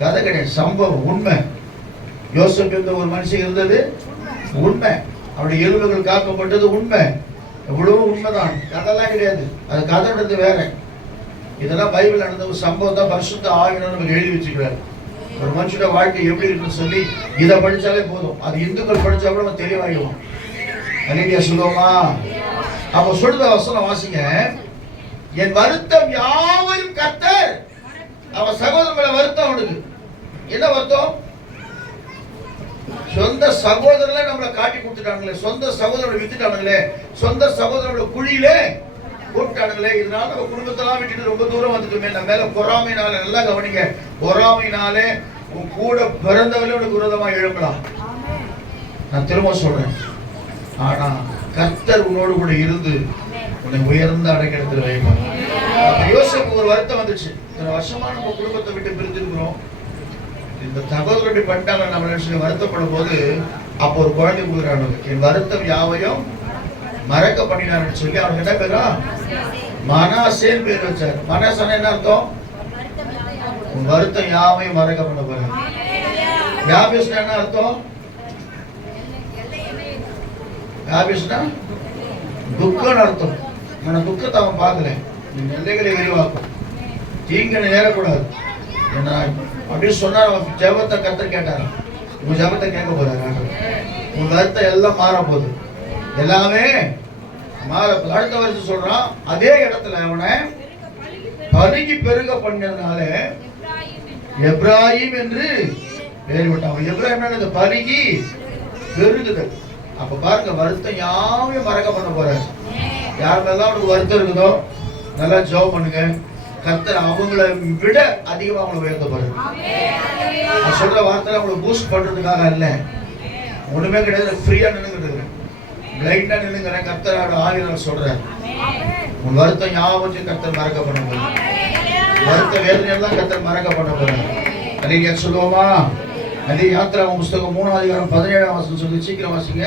கதை கிடையாது, சம்பவம், உண்மை. யோசேப்பு இருந்த ஒரு மனுஷன் இருந்தது உண்மை. அவருடைய எலும்புகள் காக்கப்பட்டது உண்மை. எவ்வளவு உண்மைதான், கதைலாம் கிடையாது. அது கதைன்றது வேற. இதெல்லாம் பைபிள் நடந்த ஒரு சம்பவம் தான். பரிசுத்த ஆவியானவர் நமக்கு எழுதி வச்சுக்கிறார். ஒரு மனுஷனோட வாழ்க்கை எப்படி இருக்குன்னு சொல்லி இதை படிச்சாலே போதும். அது இந்துக்கள் படிச்சா கூட நம்ம தெளிவாயிடுவோம். அல்லேலூயா சொல்லுவோமா? அப்போ சொல்லுத வசனம் வாசிங்க. என் வருத்தம் யாவையும் கர்த்தர். அவன் சகோதரர்களை வருத்தம். அவனுக்கு என்ன வருத்தம்? சொந்த சகோதரர்களை நம்மளை காட்டி கொடுத்துட்டாங்களே, சொந்த சகோதரர்களை வித்துட்டானுங்களே, சொந்த சகோதரர்களை குழியிலே போட்டானுங்களே. இதனால நம்ம குடும்பத்தெல்லாம் விட்டுட்டு ரொம்ப தூரம் வந்துட்டுமே. நம்ம மேல பொறாமைனால, நல்லா கவனிங்க, பொறாமைனாலே உன் கூட பிறந்தவர்களே உனக்கு விரோதமா எழும்பலாம். நான் திரும்ப சொல்றேன், ஆனா கர்த்தர் உன்னோடு கூட இருந்து உன்னை உயர்ந்த அடைக்கலத்தில் வைப்பார். யோசேப்புக்கு ஒரு வருத்தம் வந்துச்சு. இத்தனை வருஷமா நம்ம குடும்பத்தை விட்டு பிரிஞ்சிருக்கிறோம், இந்த சகோதரருடைய பண்ணிட்டாங்க நம்ம நினைச்சு வருத்தப்படும் போது அப்போ ஒரு குழந்தை கொடுக்குறாங்க, என் வருத்தம் யாவையும் மறக்க பண்ணினார்னு சொல்லி அவனுக்கு என்ன பேரா? மனாசேன்னு பேர் வச்சார். மனாசேன்னா என்ன அர்த்தம்? உன் வருத்தம் யாவையும் மறக்க பண்ண போறேன். யாபேஸ்னா என்ன அர்த்தம்? யாபேஸ்னா துக்கம்னு அர்த்தம். ஆனா துக்கத்தை அவன் பார்க்கல. நீ எல்லைகளை விரிவாக்கும், தீங்கனை நேரக்கூடாது என்ன அப்படின்னு சொன்னா அவன் ஜெபத்தை கர்த்தர் கேட்டாரு. உங்க ஜெபத்தை கேட்க போறாரு. உங்க வருத்தம் எல்லாம் மாற போகுது, எல்லாமே மாற. அடுத்த வருஷம் சொல்றான், அதே இடத்துல அவனை பலுகி பெருக பண்ணதுனால எப்ராயிம் என்று பெயர் விட்டான். எப்ராயிம் பலுகி பெருகுதல். அப்ப பாருங்க, வருத்தம் யாவையும் மறக்க பண்ண போறாரு. யார் மேலாம் அவனுக்கு வருத்தம் இருக்குதோ நல்லா ஜெபம் பண்ணுங்க. கர்த்தர் அவங்களை விட அதிகமா அவங்களை உயர்த்த போறாரு. நான் சொல்ற வார்த்தை அவங்களை பூஸ்ட் பண்றதுக்காக இல்ல, ஒண்ணுமே கிடையாது. ஃப்ரீயா நின்னுகிட்டு இருக்கிறேன், பிளைண்டா நின்னுங்கிறேன். கர்த்தரோட ஆவியானவர் சொல்றாரு, உன் வருத்தம் யாவற்றையும் கர்த்தர் மறக்க பண்ண போறாரு. வருத்த வேதனையெல்லாம் கர்த்தர் மறக்க பண்ண போறாரு. அல்லேலூயா சொல்லுவோமா? அதே யாத்திரா புஸ்தகம் 3 அதிகாரம் 17 வசனம் சொல்லி சீக்கிரம் வாசிங்க.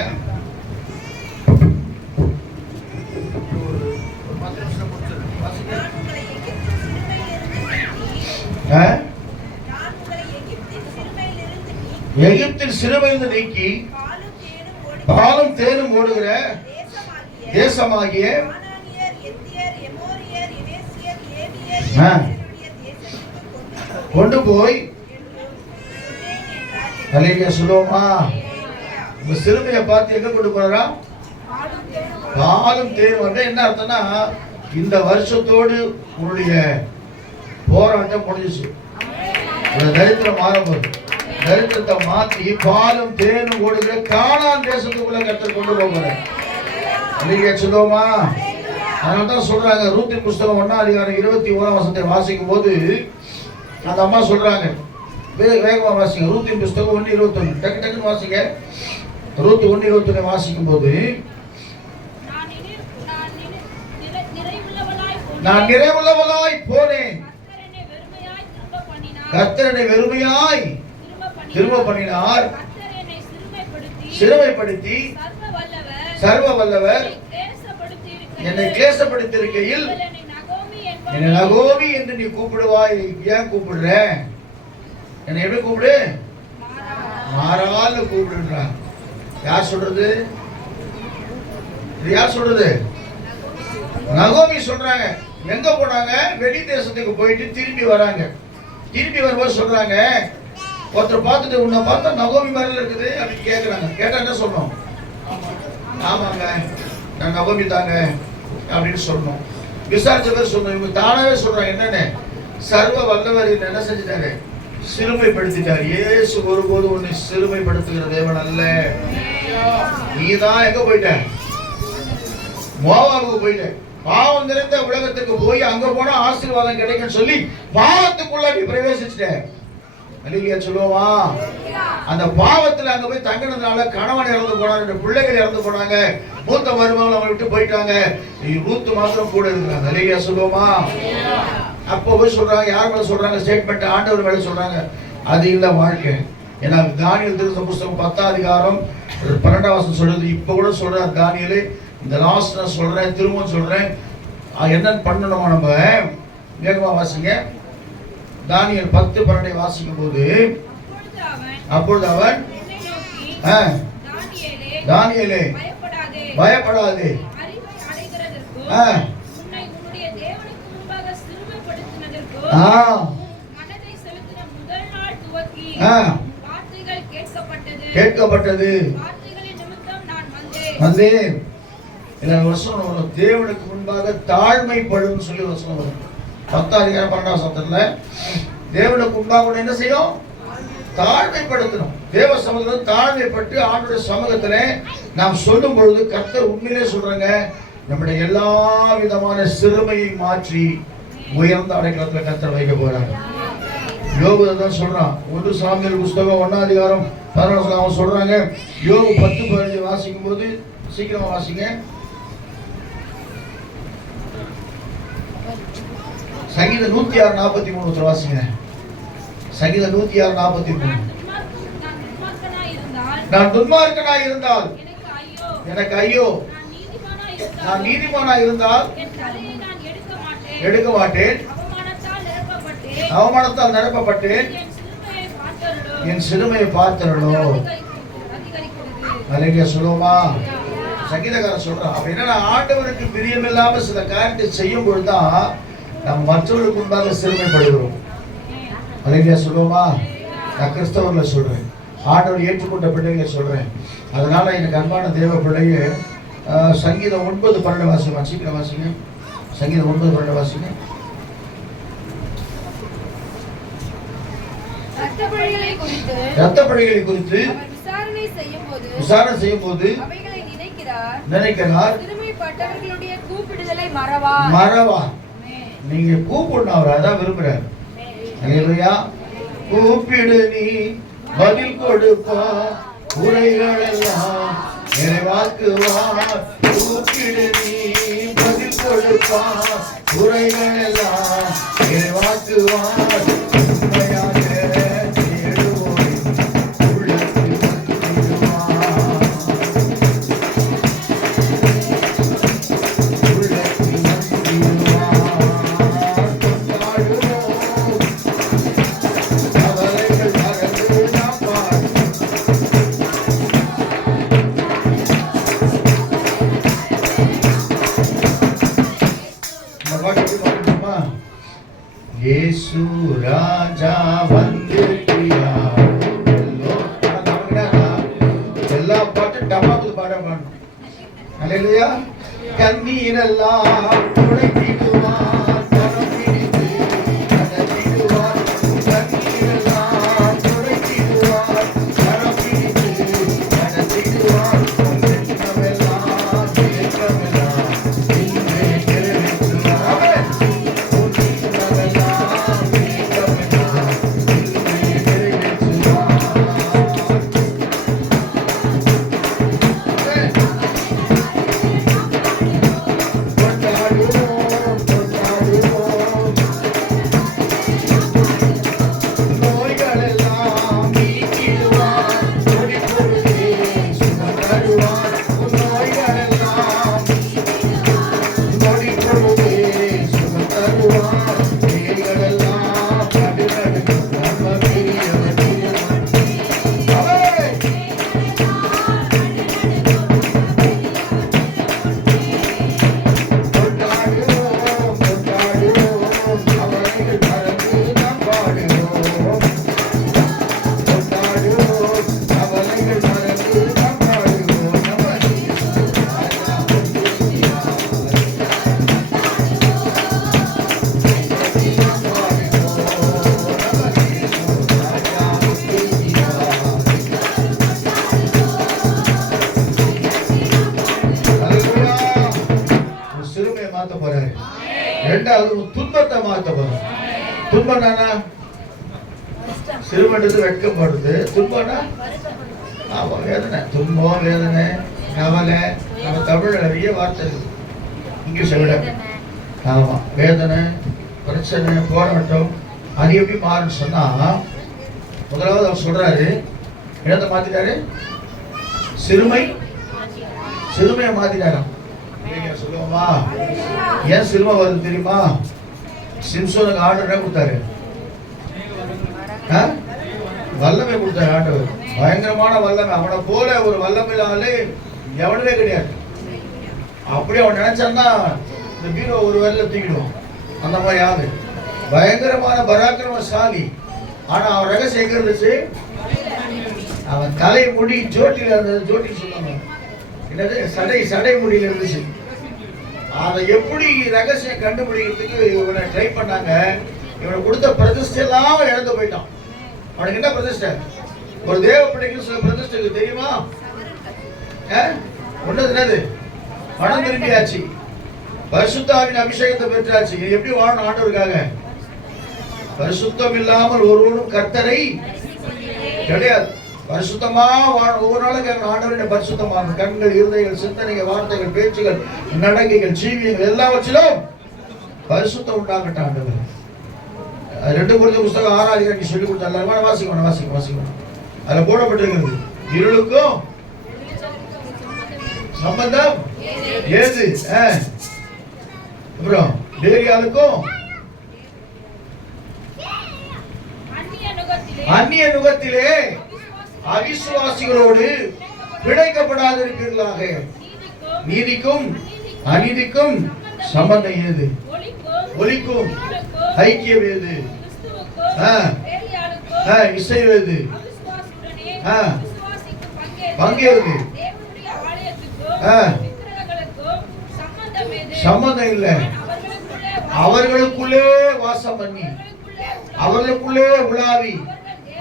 எகிப்தின் சிறுமையிலிருந்து நீக்கி பாலும் தேனும் ஓடுகிற தேசமாகிய கொண்டு போய் அல்லேலூயா சொல்லுவோமா? உங்க சிறுமையை பார்த்து எங்க கொண்டு போறா? பாலும் தேனும் வந்து என்ன அர்த்தம்னா, இந்த வருஷத்தோடு உன்னுடைய போராட்டம் முடிஞ்சிச்சு. தரித்திரம் மாறப்போகுது. தரித்திரத்தை மாற்றி பாலும் தேனும் ஓடுகிற கானான் தேசத்துக்குள்ள கர்த்தர் கொண்டு போகிறார். அல்லேலூயா சொல்லுவோமா? அதனால்தான் சொல்றாங்க, ரூத்தின் புஸ்தகம் 1 அதிகாரம் 21 வசனத்தை வாசிக்கும் போது அந்த அம்மா சொல்றாங்க, வேகமா வாசிங்க. ரூத்தின் புஸ்தகம் 1:21 டக்கு டக்குன்னு வாசிங்க. ரூத் 1:21 வாசிக்கும் போது, நான் நிறைவுள்ளவளாய் போனேன், கர்த்தர் என்னை வெறுமையாய் திரும்ப பண்ணினார், சிறுமைப்படுத்தி சர்வ வல்லவர் என்னை கிளேசப்படுத்தியிருக்கையில் என்னை நகோமி என்று நீ கூப்பிடுவாய். ஏன் கூப்பிடுற? என்னை எப்படி கூப்பிடு? மாறால் கூப்பிடுன்றான். யார் சொல்றது? இது யார் சொல்றது? நகோமி சொல்றாங்க. எங்க போனாங்க? வெளி தேசத்துக்கு போயிட்டு திரும்பி வராங்க. திரும்பி வரும்போது சொல்றாங்க, ஒருத்தர் பார்த்துட்டு உன்னை பார்த்தா நகோமி மாதிரி இருக்குது அப்படின்னு கேட்கறாங்க. கேட்டா என்ன சொல்லணும்? ஆமாங்க, நான் நகோமி தாங்க அப்படின்னு சொல்லணும். விசாரிச்ச பேர் சொல்லணும். இவங்க தானாவே சொல்றாங்க. என்னன்னு? சர்வ வல்லவர் என்ன செஞ்சுட்டாரு? சிறுமைப்படுத்திட்டார். இயேசு ஒருபோது உன்னை சிறுமைப்படுத்துகிற தேவன் அல்ல. நீதான் எங்க போயிட்ட? மோவாவுக்கு போயிட்ட. பாவம் நிறைந்த உலகத்துக்கு போய் அங்க போனா ஆசீர்வாதம் கிடைக்கும் சொல்லி பாவத்துக்குள்ள நீ பிரவேசிச்சிட்ட. அல்லேலூயா சொல்லுவா. அந்த பாவத்துல அங்க போய் தங்கினதுனால கணவன் இறந்து போனாங்க, பிள்ளைகள் இறந்து போனாங்க, மூத்த மருமகள் அவங்களை விட்டு போயிட்டாங்க. ரூத் மாத்திரம் கூட இருக்கிறாங்க. அல்லேலூயா சொல்லுவோமா. அப்போ போய் சொல்றாங்க, யார் மேல சொல்றாங்க? ஸ்டேட்மெண்ட் ஆண்டவர் மேல சொல்றாங்க. அது இல்ல வாழ்க்கை. ஏன்னா தானியேல் தீர்க்க புஸ்தகம் 10ஆம் அதிகாரம் 12ஆம் வசனம் சொல்றது. இப்ப கூட சொல்றேன் தானியேல், இந்த லாஸ்ட் நான் சொல்றேன், திரும்பவும் சொல்றேன். என்னன்னு பண்ணணுமா? நம்ம வேகமா வாசிங்க. தானியேல் 10:12 வாசிக்கும் போது, அப்பொழுது அவன் தானியேலே பயப்படாதே, கேட்கப்பட்டது வந்தேன். வசனம் வரும், தேவனுக்கு முன்பாக தாழ்மைப்படும் சொல்லி வசனம் வரும். 10ஆம் அதிகாரம் 12ஆம் வசனத்துல தேவனுக்கு முன்பாக என்ன செய்யும்? தாழ்மைப்படுத்தணும். தேவ சமூகத்தில் தாழ்மைப்பட்டு ஆண்டவருடைய சமூகத்திலே நாம் சொல்லும் பொழுது கர்த்தர் உண்மையிலே சொல்றாங்க, நம்முடைய எல்லா விதமான சிறுமையை மாற்றி உயர்ந்த அடைக்கலத்துல கர்த்தர் வைக்க போறாங்க. யோபு தான் சொல்றான். 1 சாமுவேல் புஸ்தகம் 1ஆம் அதிகாரம் 14ஆம் வசனம் அவன் சொல்றாங்க. யோபு 10:15 வாசிக்கும் போது, சீக்கிரமா வாசிங்க. சங்கீதம் 106:43 வாசிங்க. சங்கீதம் 106:43. நான் துன்மார்க்கனாய் இருந்தால் எனக்கு ஐயோ, நான் நீதிமானாய் இருந்தால் எடுக்க மாட்டேன், அவமானத்தால் நிரப்பப்பட்டேன், என் சிறுமையை பார்த்தரலோ. அல்லேலூயா சொல்லுவோமா. சங்கீதக்காரன் சொல்றான். அப்ப என்னன்னா, ஆண்டவருக்கு பிரியமில்லாம சில காரியத்தை செய்யும் பொழுதுதான் நம்ம மற்றவர்களுக்கு முன்பாக சிறுமைப்படுகிறோம். அல்லேலூயா சொல்லுவோமா. நான் கிறிஸ்தவர்களை சொல்றேன், ஆண்டவர் ஏற்றுக்கொண்ட பிள்ளைகளை சொல்றேன். அதனால எனக்கு அன்பான தேவ பிள்ளையே, சங்கீதம் 9:12 வாசிங்க. சீக்கிரம் வாசிங்க. சங்கீதம் 9:12 வாசிங்க. இரத்த பழிகளை குறித்து விசாரணை செய்யும் போது நினைக்கிறார், மறவார். நீங்க கூப்பிடணும், அவர் அதான் விரும்புறார். அல்லேலூயா. கூப்பிடு நீ பதில் கொடுப்பா, உரைகள் எல்லாம் நிறைவாக்குவார். கூப்பிடு நீ பதில் கொடுப்பா, உரைகள் எல்லாம் நிறைவாக்குவார். இயேசு ராஜா வந்திருக்கிறார். எல்லா பாட்டும் டமாக்கு பாடணும். அல்லேலூயா. கண்ணீரெல்லாம் துடைத்திடுவார், கரம் பிடித்து நடத்திடுவார். கண்ணீரெல்லாம் துடைத்திடுவார், கரம் பிடித்து நடத்திடுவார். வெட்கமெல்லாம் வெட்கமெல்லாம் இன்றே நிறைவேற்றுவார். போறாரு. இரண்டாவது துன்பத்தை மாத்த போறாரு. துன்பம் தானா? சிறுமண்டது வெட்கப்படுது. துன்பம்னா ஆமா வேதனை. துன்பம், வேதனை, கவலை. நம்ம தமிழ்ல நிறைய வார்த்தை இருக்கு, இங்கிலீஷை விட. ஆமா, வேதனை, பிரச்சனை, போராட்டம். அது எப்படி மாறுன்னு சொன்னா, முதலாவது அவர் சொல்றாரு, இடத்தை மாத்திட்டாரு, சிறுமையை மாத்திட்டாராம். சொல்லுவோமா? ஏன் சிறுமை வருது தெரியுமா? சிம்சோனுக்கு ஆர்டர் என்ன கொடுத்தாரு? வல்லமை கொடுத்தாரு ஆண்டவர். பயங்கரமான வல்லமை. அவனை போல ஒரு வல்லமையிலாலே எவனுமே கிடையாது. அப்படி அவன் நினைச்சான்னா இந்த பீரோ ஒரு வேலை தூக்கிடுவான். அந்த மாதிரி ஆளு பயங்கரமான பராக்கிரமசாலி. ஆனா அவன் ரகசியம் எங்க இருந்துச்சு? அவன் தலை முடி ஜோட்டில இருந்தது. ஜோட்டி சொல்லுவாங்க, என்னது? சடை முடியில இருந்துச்சு. அதை எப்படி ரகசியம் கண்டுபிடிக்கிறதுக்கு இவனை ட்ரை பண்ணாங்க. இவனை கொடுத்த பிரதிஷ்டை எல்லாம் இழந்து போயிட்டான். அவனுக்கு என்ன பிரதிஷ்டை? ஒரு தேவ பிள்ளைக்கு சில பிரதிஷ்டைக்கு தெரியுமா? ஒன்னது என்னது? மனம் திரும்பியாச்சு, பரிசுத்தாவின் அபிஷேகத்தை பெற்றாச்சு. எப்படி வாழணும் ஆண்டவருக்காக? பரிசுத்தம் இல்லாமல் ஒருவனும் கர்த்தரை கிடையாது. பரிசுத்தமா வாழ ஒவ்வொரு நாளும் ஆண்டவருடைய பரிசுத்தமான கண்கள், இருதயங்கள், சிந்தனைகள், வார்த்தைகள், பேச்சுகள், நடக்கைகள், ஜீவியங்கள் எல்லாவற்றிலும் பரிசுத்தம் உண்டாகட்டும் ஆண்டவர். 2 Corinthians புத்தகம் 6ஆம் அதிகாரம் சொல்லி கொடுத்தாங்க. வாசிக்கணும். அதுல போடப்பட்டிருக்கிறது, இருளுக்கும் சம்பந்தம் ஏது? அப்புறம் பேரியாளுக்கும் அந்நிய நுகத்திலே அவிசுவாசிகளோடு பிணைக்கப்படாதிருப்பீர்களாக. நீதிக்கும் அநீதிக்கும் சம்பந்தம் ஏது? ஒலிக்கும் ஐக்கியம் ஏது? இசைவு ஏது? பங்கேது? சம்பந்தம் இல்லை. அவர்களுக்குள்ளே வாசம் பண்ணி, அவர்களுக்குள்ளே உலாவி,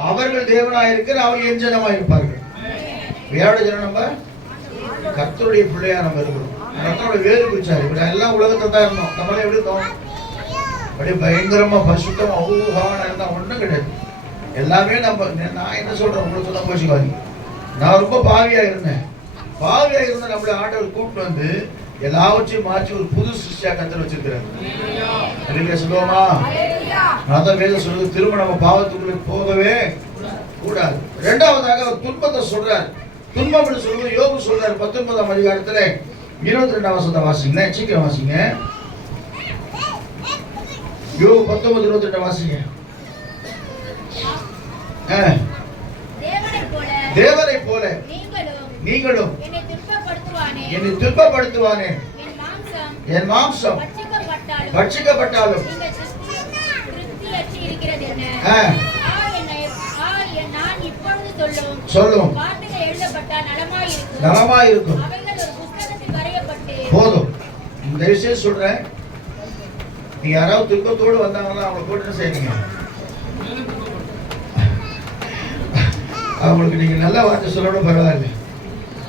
அவர்கள் தேவனாயிருக்கிற அவர்கள் என் ஜனமாயிருப்பார்கள். யாரோட ஜனம்? நம்ம கர்த்தருடைய பிள்ளையா நம்ம இருக்கிறோம். கர்த்தருடைய வேறு பிடிச்சாரு. இப்படி எல்லாம் உலகத்தை தான் இருந்தோம். நம்மளே எப்படி இருந்தோம்? அப்படியே பயங்கரமா பரிசுத்தமா ஊகான இருந்தா ஒண்ணும் கிடையாது. எல்லாமே நம்ம. நான் என்ன சொல்றேன் உங்களுக்கு சொல்ல போச்சுக்காது. நான் ரொம்ப பாவியா இருந்தேன். நம்மளை ஆண்டவர் கூப்பிட்டு வந்து எல்லாவற்றையும் மாற்றி ஒரு புது சிருஷ்டியா கர்த்தர் வச்சிருக்கிறார். சொல்லுவோமா? நான் தான் வேதம் சொல்றது, திரும்ப நம்ம பாவத்துக்குள்ள போகவே கூடாது. இரண்டாவதாக துன்பத்தை சொல்றார். துன்பம் சொல்றது யோபு சொல்றாரு 19ஆம் அதிகாரத்துல 22ஆம் வசனத்தை வாசிங்க. சீக்கிரம் வாசிங்க. யோபு 19:22 வாசிங்க. தேவனை போல நீங்களும் என்னை துன்பப்படுத்துவானே, என் மாம்சம் பட்சிக்கப்பட்டாலும் சொல்லும் நலமாயிருக்கும். போதும். இந்த விஷயம் சொல்றேன். நீ யாராவது துன்பத்தோடு வந்தாங்கன்னா அவங்களை போட்டு என்ன செய்வீங்க? அவங்களுக்கு நீங்க நல்ல வார்த்தை சொல்லணும், பரவாயில்ல.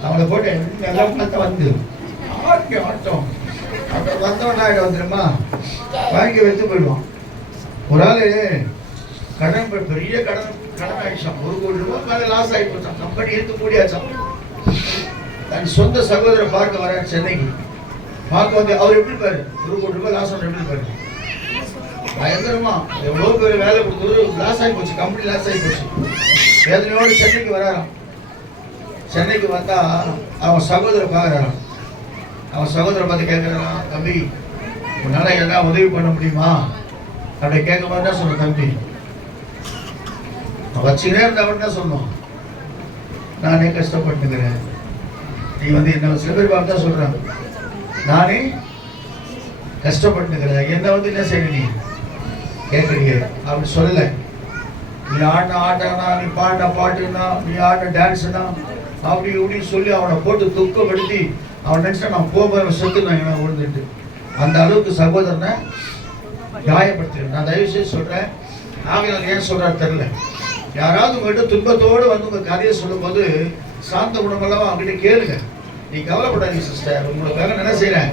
அவங்கள போட்டு நல்லா பார்த்து வந்து ஆட்டம் வந்தவனா வந்துடுமா, வாங்கி வைத்து போயிடுவான். ஒரு ஆளு கடன், பெரிய கடன் ஆயிடுச்சான். 1 கோடி ரூபாய் மேல லாஸ் ஆகி போச்சான். கம்பெனி எடுத்து கூடியாச்சான். தன் சொந்த சகோதரரை பார்க்க வர சென்னைக்கு. பார்க்க வந்து அவர் எப்படி பாரு, 1 கோடி ரூபாய் லாஸ் ஆன எப்படி பாரு, பயங்கரமா எவ்வளவு பேர் வேலை கொடுத்து லாஸ் ஆகி போச்சு, கம்பெனி லாஸ் ஆகி போச்சு. வேதனையோடு சென்னைக்கு வராராம். சென்னைக்கு வந்தா அவன் சகோதரரை பார்க்கறான். அவன் சகோதரரை பார்த்து கேட்கிறான், தம்பி உன்னால என்ன உதவி பண்ண முடியுமா அப்படி கேட்கும் போது என்ன சொல்ற? தம்பி வச்சுக்கிறே இருந்தா என்ன சொல்லணும்? நானே கஷ்டப்பட்டுக்கிறேன். நீ வந்து என்ன சில பேர் பார்த்தா சொல்றான், நானே கஷ்டப்பட்டுக்கிறேன், என்ன வந்து என்ன செய்ய நீ கேட்கறீங்க அப்படி சொல்லல. நீ ஆடின ஆட்டனா, நீ பாடின பாட்டுனா, நீ ஆடின டான்ஸ்னா அப்படி இப்படின்னு சொல்லி அவனை போட்டு துக்கப்படுத்தி அவன் நினைச்சா நான் போக செத்து நான் விழுந்துட்டு அந்த அளவுக்கு சகோதரனை காயப்படுத்திடுறேன். நான் தயவு செய்து சொல்றேன். ஆகையால் ஏன் சொல்றாரு தெரியல. யாராவது உங்ககிட்ட துன்பத்தோடு வந்து உங்க கதையை சொல்லும் போது சாந்த குணமெல்லாம் அவங்ககிட்ட கேளுங்க. நீ கவலைப்படாதீங்க சிஸ்டர், உங்களுக்காக என்ன செய்யறேன்,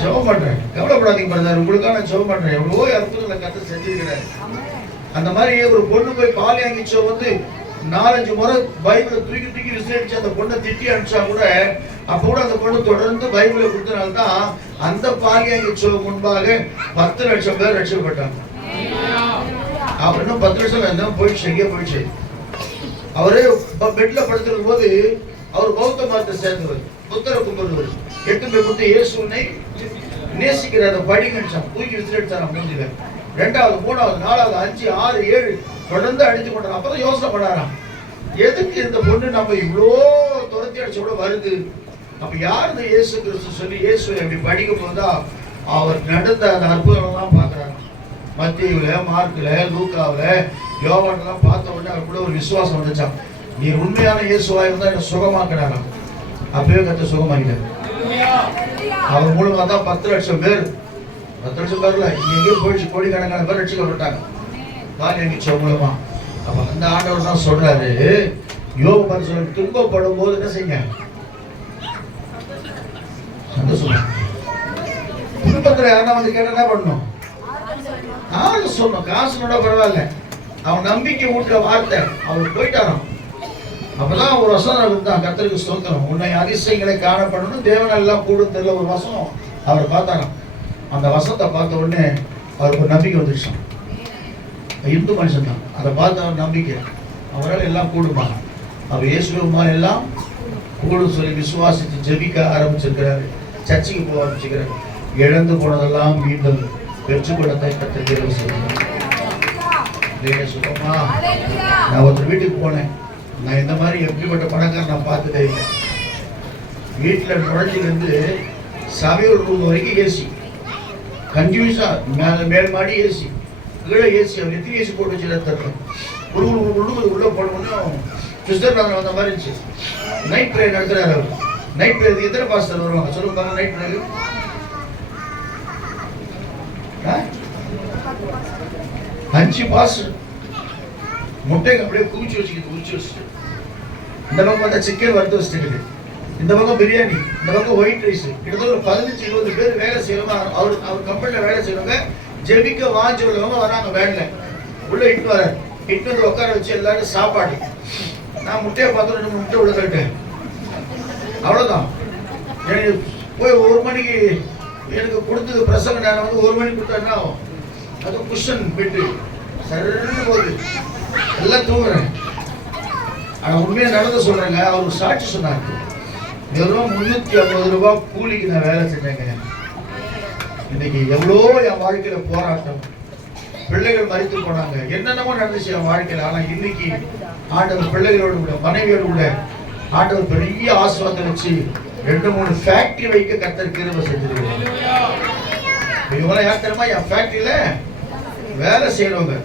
ஜெபம் பண்றேன். கவலைப்படாதீங்க பிரதர், உங்களுக்காக நான் ஜெபம் பண்றேன். எவ்வளவோ அற்புதங்களை கர்த்தர் செஞ்சிருக்கிறார். அந்த மாதிரி ஒரு பொண்ணு போய் பால் வாங்கிச்சோ வந்து 4-5 முறை பைபிளை தூக்கி தூக்கி விசாரிச்சு அந்த பொண்ணை திட்டி அனுப்பிச்சா கூட அப்ப கூட அந்த பொண்ணு தொடர்ந்து பைபிளை கொடுத்தனால்தான் அந்த பாலியாங்கிச்சோ முன்பாக 10 லட்சம் பேர் ரட்சிக்கப்பட்டாங்க. அவர் இன்னும் 10 லட்சம் என்ன போயிடுச்சு, எங்கேயோ போயிடுச்சு. அவரே பெட்ல படுத்திருக்கும் போது அவர் பௌத்த மதத்தை சேர்ந்தவர், புத்தரை கும்பிடுவர். 8 பேர் கொடுத்து இயேசுனை நேசிக்கிறார், படிங்கச்சான், தூக்கி விசிலடிச்சான் மூஞ்சில. 2வது 3வது 4வது 5 6 7 தொடர்ந்து அடித்து கொண்டார். அப்பதான் யோசனை பண்ணாராம், எதுக்கு இந்த பொண்ணு நம்ம இவ்வளோ துரத்தி அடிச்ச கூட வருது, அப்ப யார் இந்த இயேசு கிறிஸ்து சொல்லி இயேசுவை அப்படி படிக்கும் போதுதான் அவர் நடந்த அந்த அற்புதம்லாம் பார்க்கிறாங்க. மத்தேயுல, மார்க்ல, லூக்காவுல, யோவான்லாம் பார்த்த உடனே அவருக்குள்ள ஒரு விசுவாசம் வந்துச்சான். நீ உண்மையான இயேசுவா இருந்தா என்ன சுகமாக்குறாராம். அப்பவே கத்த சுகமாக்கிட்டார். அவர் மூலமா தான் 10 லட்சம் பேர், 10 லட்சம் பேர்ல எங்கேயும் போயிடுச்சு, கோடிக்கணக்கான பேர் ரட்சிக்கப்பட்டாங்க பாலியங்கிச்ச மூலமா. அப்ப அந்த ஆண்டவர் தான் சொல்றாரு, யோபு பரிசுத்தர் துன்பப்படும் போது என்ன செய்யுங்க, சந்தோஷமா. குடும்பத்துல யாரா வந்து கேட்டா என்ன பண்ணணும், ஆளு சொல்லணும். காசுனோட பரவாயில்ல, அவன் நம்பிக்கை ஊட்டுற வார்த்தை அவர் போயிட்டாராம். அப்பதான் ஒரு வசனம் இருந்தான், கர்த்தருக்கு ஸ்தோத்திரம், உன்னை அதிசயங்களை காணப்படணும் தேவன் எல்லாம் கூடும் தெரியல ஒரு வசனம் அவர் பார்த்தாராம். அந்த வசனத்தை பார்த்த உடனே அவருக்கு ஒரு நம்பிக்கை வந்துருச்சான். இந்து மனுஷன் தான், அதை பார்த்து அவர் நம்பிக்கை, அவரால் எல்லாம் கூடுமா, அவர் இயேசுமா எல்லாம் கூடும் சொல்லி விசுவாசித்து ஜெபிக்க ஆரம்பிச்சிருக்கிறாரு. சர்ச்சைக்கு போக ஆரம்பிச்சுக்கிறாரு. இழந்து போனதெல்லாம் மீண்டும் பெற்றுக்கொள்ளத்தை கற்றுக்கிறது சொல்லுங்க. சுகமா, நான் ஒருத்தர் வீட்டுக்கு போனேன். நான் இந்த மாதிரி எப்படிப்பட்ட பணக்காரன் நான் பார்த்ததே இல்லை. வீட்டில் நுழைஞ்சிலிருந்து சமையல் ரூம் வரைக்கும் ஏசி, கன்டினியூஸா மேல் மாடி ஏசி, கீழே ஏசி. அவர் எத்தனை ஏசி போட்டு வச்சு தரணும், உள்ள போனோம்னு சுவிட்சர்லாந்து வந்த மாதிரி இருந்துச்சு. நைட் ப்ரேயர் நடத்துறாரு அவர். நைட் ப்ரேயருக்கு எத்தனை பாஸ்டர் வருவாங்க சொல்லுங்க பாருங்க. நைட் ப்ரேயர் 5 பாஸ்டர் முட்டைக்கு அப்படியே குவிச்சு வச்சுக்கிட்டு உரிச்சு வச்சுட்டு, இந்த பக்கம் பார்த்தா சிக்கன் வறுத்து வச்சுட்டு, இந்த பக்கம் பிரியாணி, இந்த பக்கம் ஒயிட் ரைஸ். கிட்டத்தட்ட ஒரு 15-20 பேர் வேலை செய்யறவங்க, அவர் கம்பெனில வேலை செய்யறவங்க, ஜெபிக்க வாஞ்சி உள்ளவங்க வராங்க. வேன்ல உள்ள இட்டு வர இட்டு வந்து உட்கார வச்சு எல்லாரும் சாப்பாடு. நான் முட்டையை பார்த்து 2 முட்டை உள்ள தட்டேன், அவ்வளவுதான். எனக்கு போய் 1 மணிக்கு எனக்கு கொடுத்தது பிரசங்க நேரம் வந்து 1 மணிக்கு கொடுத்தா என்ன ஆகும், அது குஷன் பெட்டு சரின்னு போகுது, எல்லாம் தூங்குறேன். ஆனா உண்மையா நடந்து சொல்றேங்க, அவர் சாட்சி சொன்னாங்க, வெறும் 350 ரூபாய் கூலிக்கு நான் வேலை செஞ்சேங்க. இன்னைக்கு எவ்வளோ என் வாழ்க்கையில போராட்டம், பிள்ளைகள் மறித்து போனாங்க, என்னென்னமோ நடந்துச்சு என் வாழ்க்கையில. ஆனா இன்னைக்கு ஆண்டவர் பிள்ளைகளோடு கூட மனைவியோடு கூட ஆண்டவர் பெரிய ஆசீர்வாதம் வச்சு 2-3 ஃபேக்டரி வைக்க கர்த்தர் கிருபை செஞ்சிருக்காரு. இவங்க யார் தெரியுமா, என் ஃபேக்டரியில வேலை செய்யறவங்க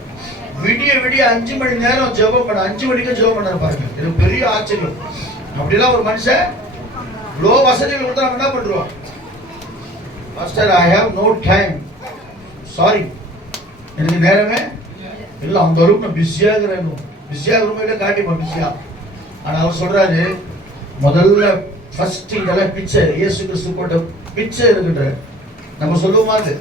விடிய 5 மணி நேரம் ஜெபம் பண்ண, 5 மணிக்கு ஜெபம் பண்ண பாருங்க. இது பெரிய ஆச்சரியம். அப்படிலாம் ஒரு மனுஷன் இவ்வளோ வசதிகள் கொடுத்தா நம்ம என்ன பண்றோம், master I have no time, sorry எனக்கு நேரமே இல்லை, அந்த அளவுக்கு நான் பிஸியாகிறேன். பிஸியாகிறவங்க காட்டிப்போம் பிஸியா. ஆனா அவர் சொல்றாரு, முதல்ல ஃபர்ஸ்ட் இதெல்லாம் பிச்சை, இயேசு கிறிஸ்து போட்ட பிச்சை இருக்குன்ற நம்ம சொல்லுவோமா, அது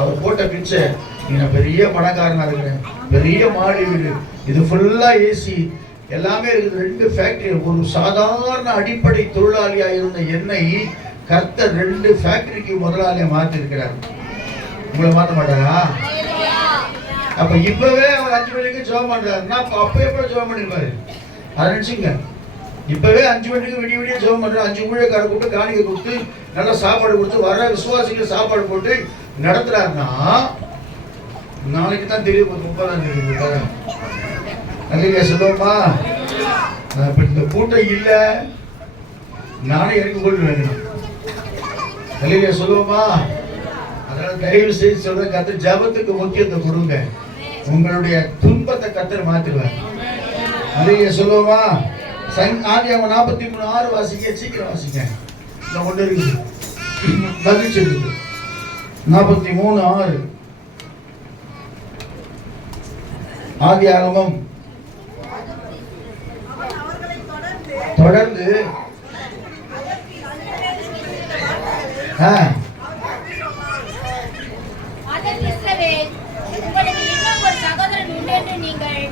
அவர் போட்ட பிச்சை. நான் பெரிய பணக்காரனா இருக்கிறேன், பெரிய மாடி வீடு, இது ஃபுல்லா ஏசி எல்லாமே இருக்குது, 2 ஃபேக்டரி. ஒரு சாதாரண அடிப்படை தொழிலாளியா இருந்த என்னை கர்த்தர் 2 ஃபேக்டரிக்கு முதலாளியா மாத்தி இருக்கிறார். உங்களை மாற்ற மாட்டாரா? அப்ப இப்பவே அவர் 5 மணிக்கு ஜெபம் பண்றாரு, நான் அப்ப எப்ப ஜெபம் பண்ணிருப்பாரு அதை நினைச்சுங்க. இப்பவே 5 மணிக்கு விடிய ஜெபம் பண்றாரு. 5 ஊழியக்காரரை கூப்பிட்டு காணிக்கை கொடுத்து நல்லா சாப்பாடு கொடுத்து வர விசுவாசிக்கு சாப்பாடு போட்டு நடத்துறாருன்னா நாளைக்கு தான் தெரியும், 30ஆம் தேதி நல்ல சொல்லுவோமா. இப்ப இந்த கூட்டம் இல்ல, நானே இறங்கி கொண்டு வேணும் நல்ல சொல்லுவோமா. அதனால தயவு செய்து சொல்றேன், கர்த்தர் ஜெபத்துக்கு முக்கியத்துவம் கொடுங்க, உங்களுடைய துன்பத்தை கர்த்தர் மாத்திடுவார். நல்ல சொல்லுவோமா. ஆதியாகமம் 43:6 வாசிங்க, சீக்கிரம் வாசிங்க. இந்த ஒன்று இருக்குது, பதில் சொல்லுது. 43:6 ஆதியாகமம். தொடர்ந்து அதற்கு இஸ்ரவேல், உங்களுக்கு இன்னும் ஒரு சகோதரன் உண்டு என்று நீங்கள்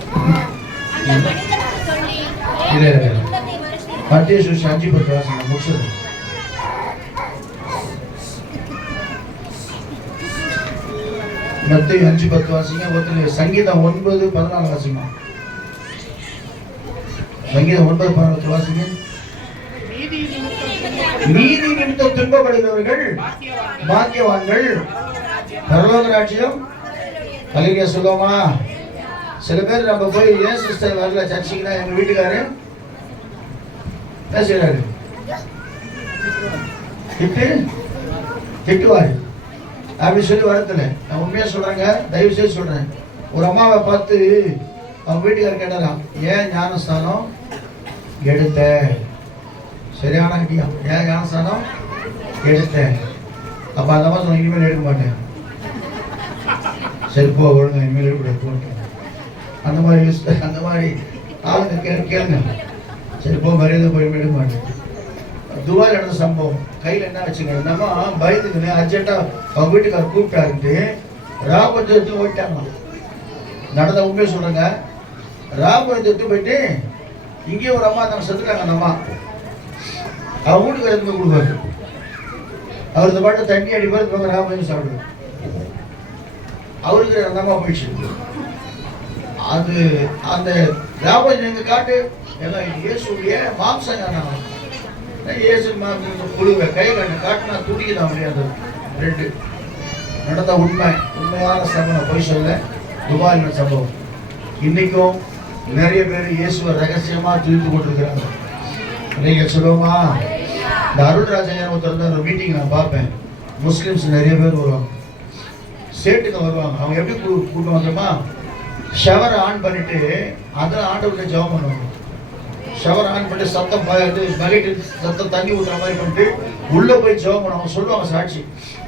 அந்த மனிதனுக்கு சொல்லி ஏன் இந்த துன்பத்தை வருஷம் மத்திய சுவிசேஷம் 5:10 வாசிங்க முடிச்சது. மத்திய 5:10 வாசிங்க. ஒருத்தர் சங்கீதம் 9:14 வாசிங்க. சங்கீதம் 9:14 வாசிங்க. நீதி நிமித்தம் துன்பப்படுகிறவர்கள் பாக்கியவான்கள், பரலோக ராஜ்யம். ஹல்லேலூயா சொல்லுவோமா? சில பேர் நம்ம போய் ஏன் சிஸ்டர் வரல சர்ச்சுக்குன்னா எங்க வீட்டுக்காரு என்ன செய்யறாரு? திட்டுவாரு அப்படின்னு சொல்லி வரத்துல. நான் உண்மையா சொல்றேங்க, தயவு செய்து சொல்றேன். ஒரு அம்மாவை பார்த்து அவங்க வீட்டுக்காரர் கேட்டாராம், ஏன் ஞானஸ்தானம் எடுத்த? சரியான ஐடியா. ஏன் ஞானஸ்தானம் எடுத்த? அப்ப அந்த அம்மா சொன்ன, இனிமேல் எடுக்க மாட்டேன். சரி போ, ஒழுங்க, இனிமேல் எடுக்க. அந்த மாதிரி ஆளுங்க கேளுங்க. சரி போ, மரியாதை போய் எடுக்க மாட்டேன். துபாயில் நடந்த சம்பவம். கையில் என்ன வச்சுக்கணும், நம்ம பயந்துக்குன்னு அர்ஜென்ட்டா அவங்க வீட்டுக்காரர் கூப்பிட்டாருன்ட்டு ராபத்தை எடுத்து ஓட்டாங்க. நடந்த உண்மையை சொல்றேங்க. ராபத்தை எடுத்து போயிட்டு இங்கேயும் ஒரு அம்மா தான் செத்துட்டாங்க. அந்த அம்மா அவங்க வீட்டுக்கார எதுவுமே கொடுப்பாரு. அவர் இந்த பாட்டு தண்ணி அடிப்பாரு, ராபத்தையும் சாப்பிடுவார். அவருக்கு அந்த அம்மா போயிடுச்சு. அது அந்த ராபத்தை எங்க காட்டு எல்லாம் இயேசுடைய மாம்சம். இயேசு புழுவை கை காட்டினா துடிக்கலாம் முடியாது. ரெண்டு நடந்த உண்மையான சம்பவம், போய் சொல்ல. துபாயில் சம்பவம். இன்னைக்கும் நிறைய பேர் இயேசுவை ரகசியமா துதித்து கொண்டிருக்கிறாங்க. நீங்க சொல்லுவோமா? இந்த அருள்ராஜன் ஒருத்தர் ஒரு மீட்டிங் நான் பார்ப்பேன். முஸ்லிம்ஸ் நிறைய பேர் வருவாங்க, ஸ்டேட்டுக்கு வருவாங்க. அவங்க எப்படி கூட்டம் வந்துமா, ஷவர் ஆன் பண்ணிட்டு அதில் ஆண்டவர்கிட்ட ஜெபம் பண்ணுவாங்க. ஷவர் ஆன் பண்ணிட்டு சத்தம் பகிட்டு சத்தம் தண்ணி ஊற்றுற மாதிரி பண்ணிட்டு உள்ள போய் ஜெபம் பண்ணுவாங்க. சொல்லுவாங்க சாட்சி,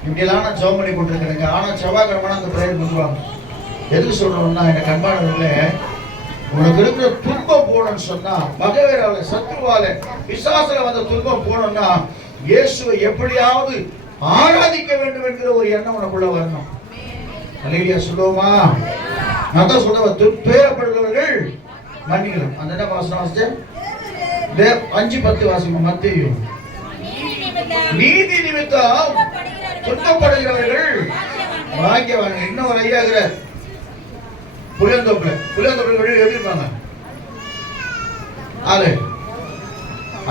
இப்படியெல்லாம் நான் ஜெபம் பண்ணி கொடுத்துருக்கேங்க. ஆனால் செவ்வாய்க்கிழமை அந்த பிரேயர் பண்ணுவாங்க. எதுக்கு சொல்றோம்னா, எனக்கு அன்பானவர்களே, உனக்கு இருக்கிற துன்பம் போகணும்னு சொன்னா, பகைவரால சத்துருவால பிசாசுல வந்த துன்பம் போகணும்னா இயேசுவை எப்படியாவது ஆராதிக்க வேண்டும் என்கிற ஒரு எண்ணம் உனக்குள்ள வரணும். ஹல்லேலூயா சொல்லுவோமா? நான் தான் சொல்லுவேன், துன்பப்படுகிறவர்கள் மன்னிக்கலாம். அந்த என்ன வாசனம் வாசிச்ச? 5:10 வாசிமா. மத்தேயு, நீதி நிமித்தம் துன்பப்படுகிறவர்கள் பாக்கியவான்கள். இன்னும் ஒரு ஐயா இருக்கிறார் புளியந்தோப்புல வெளியே எப்படி இருப்பாங்க? ஆளு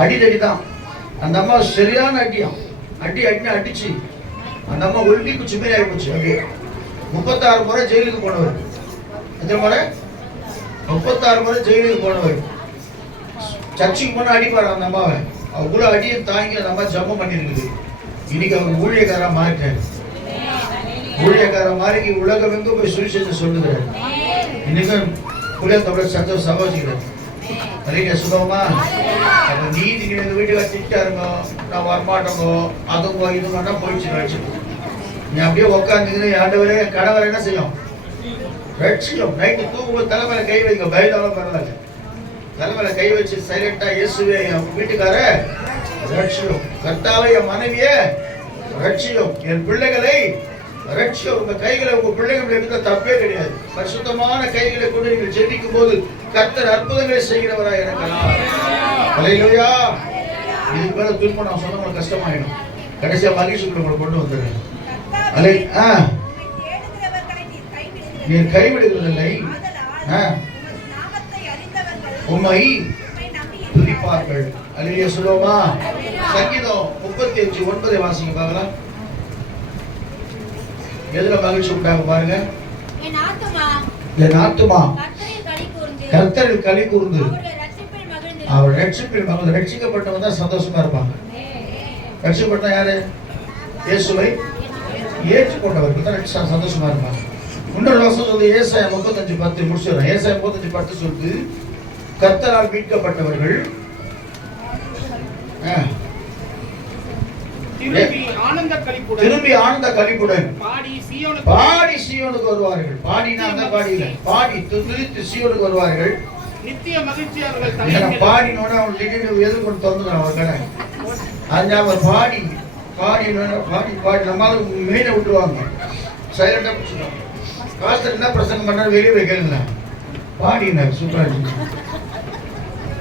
அடிதடி தான். அந்த அம்மா சரியான அடிச்சு அந்த அம்மா ஒழுங்கி குச்சி மாரி ஆகி போச்சு. அப்படியே 36 முறை ஜெயிலுக்கு போனவர். எத்தனை முறை? 36 முறை ஜெயிலுக்கு போனவர். சர்ச்சுக்கு போனா அடிப்பார் அந்த அம்மாவை. அவ்வளோ அடியை தாங்கி அந்த அம்மா ஜபம் பண்ணிருக்குது. இன்னைக்கு அவர் ஊழியக்காரா மாறிட்டார். ஊழியக்கார மாறி உலகம் எங்க போய் சுவிசேஷத்தை சொல்லுகிறார். இன்னைக்கும் புளியந்தோட சந்தோஷம் சகோதரிக்கிறார். நிறைய சுகமா அப்ப நீதி எங்க வீட்டுல திட்டாருங்க, நான் வரமாட்டோங்க, அதுங்க இதுங்கன்னா போயிடுச்சு. நீ அப்படியே உட்காந்துக்கிட்டு ஆண்டவரே கணவர் என்ன செய்யும்? ரட்சியம். நைட்டு தூங்கும்போது தலைமையில கை வைக்க, பயந்தாலும் பரவாயில்ல. தலைமையில கை வச்சு சைலண்டா இயேசுவே என் வீட்டுக்கார ரட்சியம், கர்த்தாவே என் மனைவியே ரட்சியம், என் பிள்ளைகளை ரட்சியம். உங்க கைகளை உங்க பிள்ளைகள் இருந்த தப்பே கிடையாது. பரிசுத்தமான கைகளை கொண்டு நீங்கள் ஜெபிக்கும் போது கர்த்தர் அற்புதங்களை செய்கிறவராக இருக்கலாம். ஹல்லேலூயா. இதுக்கு மேல துன்பம் நான் சொன்ன உங்களுக்கு கஷ்டமாயிடும். கடைசியா மகிழ்ச்சிக்குள்ள உங்களை கொண்டு வந்துடுறேன். நீ கைவிடுவதில்லை, உம்மை துதிப்பார்கள். அல்லேலூயா சொல்லுவோமா? சங்கீதம் 35:9 வாசிங்க பார்க்கலாம். எதுல மகிழ்ச்சி உண்டாக பாருங்க. என் ஆத்துமா கர்த்தரில் களி கூர்ந்து அவர் ரட்சிப்பில் மகிழ்ந்து. ரட்சிக்கப்பட்டவங்க தான் சந்தோஷமா இருப்பாங்க. ரட்சிக்கப்பட்ட யாரு? இயேசுவை ஏற்றுக்கொண்டவர்கள் தான் சந்தோஷமா இருப்பாங்க. இன்னொரு வருஷம் சொல்லி ஏசாயா 35:10 முடிச்சிடறேன். ஏசாயா 35:10 சொல்லுது, கர்த்தரால் மீட்கப்பட்டவர்கள் திரும்பி ஆனந்த களிப்புடன் பாடி சீயோனுக்கு வருவார்கள். பாடினா பாடியில பாடி துதித்து சீயோனுக்கு வருவார்கள். நித்திய மகிழ்ச்சி அவர்கள் பாடினோட அவங்க திடீர்னு எதிர்கொண்டு தந்துடுறான் அவர் கடை. அதனால பாடி நம்மளால மீனை விட்டுருவாங்க. சைலண்டா பிடிச்சிட்டோம். பாஸ்டர் என்ன பிரசங்கம் பண்ணாரு வெளியே போய் கேளுங்க. பாடினார், சூப்பரா இருந்துச்சு,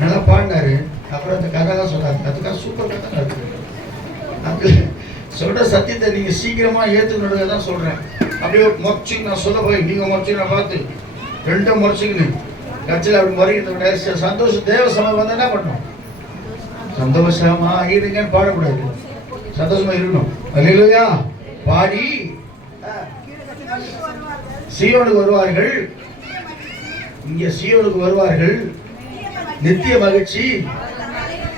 நல்லா பாடினாரு. அப்புறம் அந்த கதை தான் சொன்னாரு. அதுக்காக சூப்பர் கதை இருக்கு. அது சொல்ற சத்தியத்தை நீங்க சீக்கிரமா ஏத்துக்கணுங்க தான் சொல்றேன். அப்படியே முறைச்சு நான் சொல்ல போய் நீங்க முறைச்சு நான் பார்த்து ரெண்டும் முறைச்சிக்கின்னு கட்சியில் அப்படி முறைக்கிட்ட சந்தோஷம் தேவ சமயம் வந்து என்ன பண்ணணும்? சந்தோஷமா இருங்கன்னு பாடக்கூடாது, சந்தோஷமா இருக்கணும். அல்லேலூயா. பாடி சீயோனுக்கு வருவார்கள், இங்க சீயோனுக்கு வருவார்கள், நித்திய மகிழ்ச்சி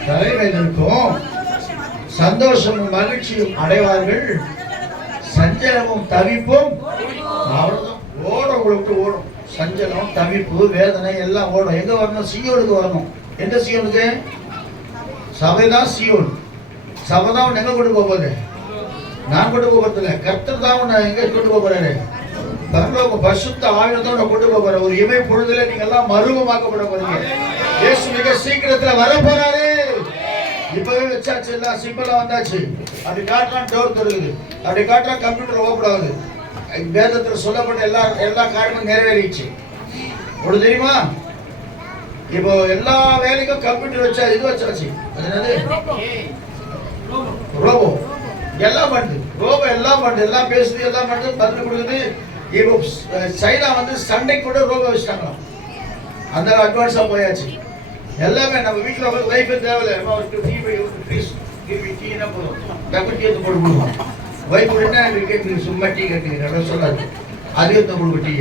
தலைமையில் இருக்கும், சந்தோஷமும் மகிழ்ச்சியும் அடைவார்கள், சஞ்சலமும் தவிப்பும் அவ்வளவுதான். ஓடும், விட்டு ஓடும். சஞ்சலம், தவிப்பு, வேதனை எல்லாம் ஓடும். எங்க வரணும்? சீயோனுக்கு வரணும். எந்த சீயோனுக்கு? சபைதான் சீயோன். சபை தான் உன்னை எங்க கொண்டு போகுது? நான் கொண்டு போகிறதில்ல, கர்த்தர் தான் உன்னை எங்க கொண்டு போறாரு? பரலோக பரிசுத்த ஆவியானவர் உன்னை கொண்டு போறாரு. ஒரு இமை பொழுதுல நீங்க எல்லாம் மறுரூபமாக்கப்பட போறீங்க. இயேசு மிக சீக்கிரத்துல வர போறாரு. இப்பவே வச்சாச்சு, எல்லாம் சிம்பிளா வந்தாச்சு. அப்படி காட்டுறான், டோர் திறக்குது. அப்படி காட்டுறான், கம்ப்யூட்டர் ஓபன் ஆகுது. வேதத்தில் சொல்லப்பட்ட எல்லா காரியமும் நிறைவேறிச்சு. உங்களுக்கு தெரியுமா? இப்போ எல்லா வேலைக்கும் கம்ப்யூட்டர் வச்சா, இது வச்சாச்சு. அது என்னது? ரோபோ. எல்லாம் பண்ணுது ரோபோ, எல்லாம் பண்ணுது, எல்லாம் பேசுது, எல்லாம் பண்ணுது, பதில் கொடுக்குது. இப்போ சைனா வந்து சண்டைக்கு கூட ரோபோ வச்சுட்டாங்களாம். அந்த அட்வான்ஸா போயாச்சு. எல்லாமே நம்ம வீட்டில் வந்து வைஃபை தேவையில்லை. டீ டீனா போதும், டக்கு டீ எடுத்து போட்டு கொடுப்போம். வைஃப் என்ன கேட்குது? சும்மா டீ கேட்குறீங்க சொல்லாது, அது எடுத்து கொடுக்கும் டீ.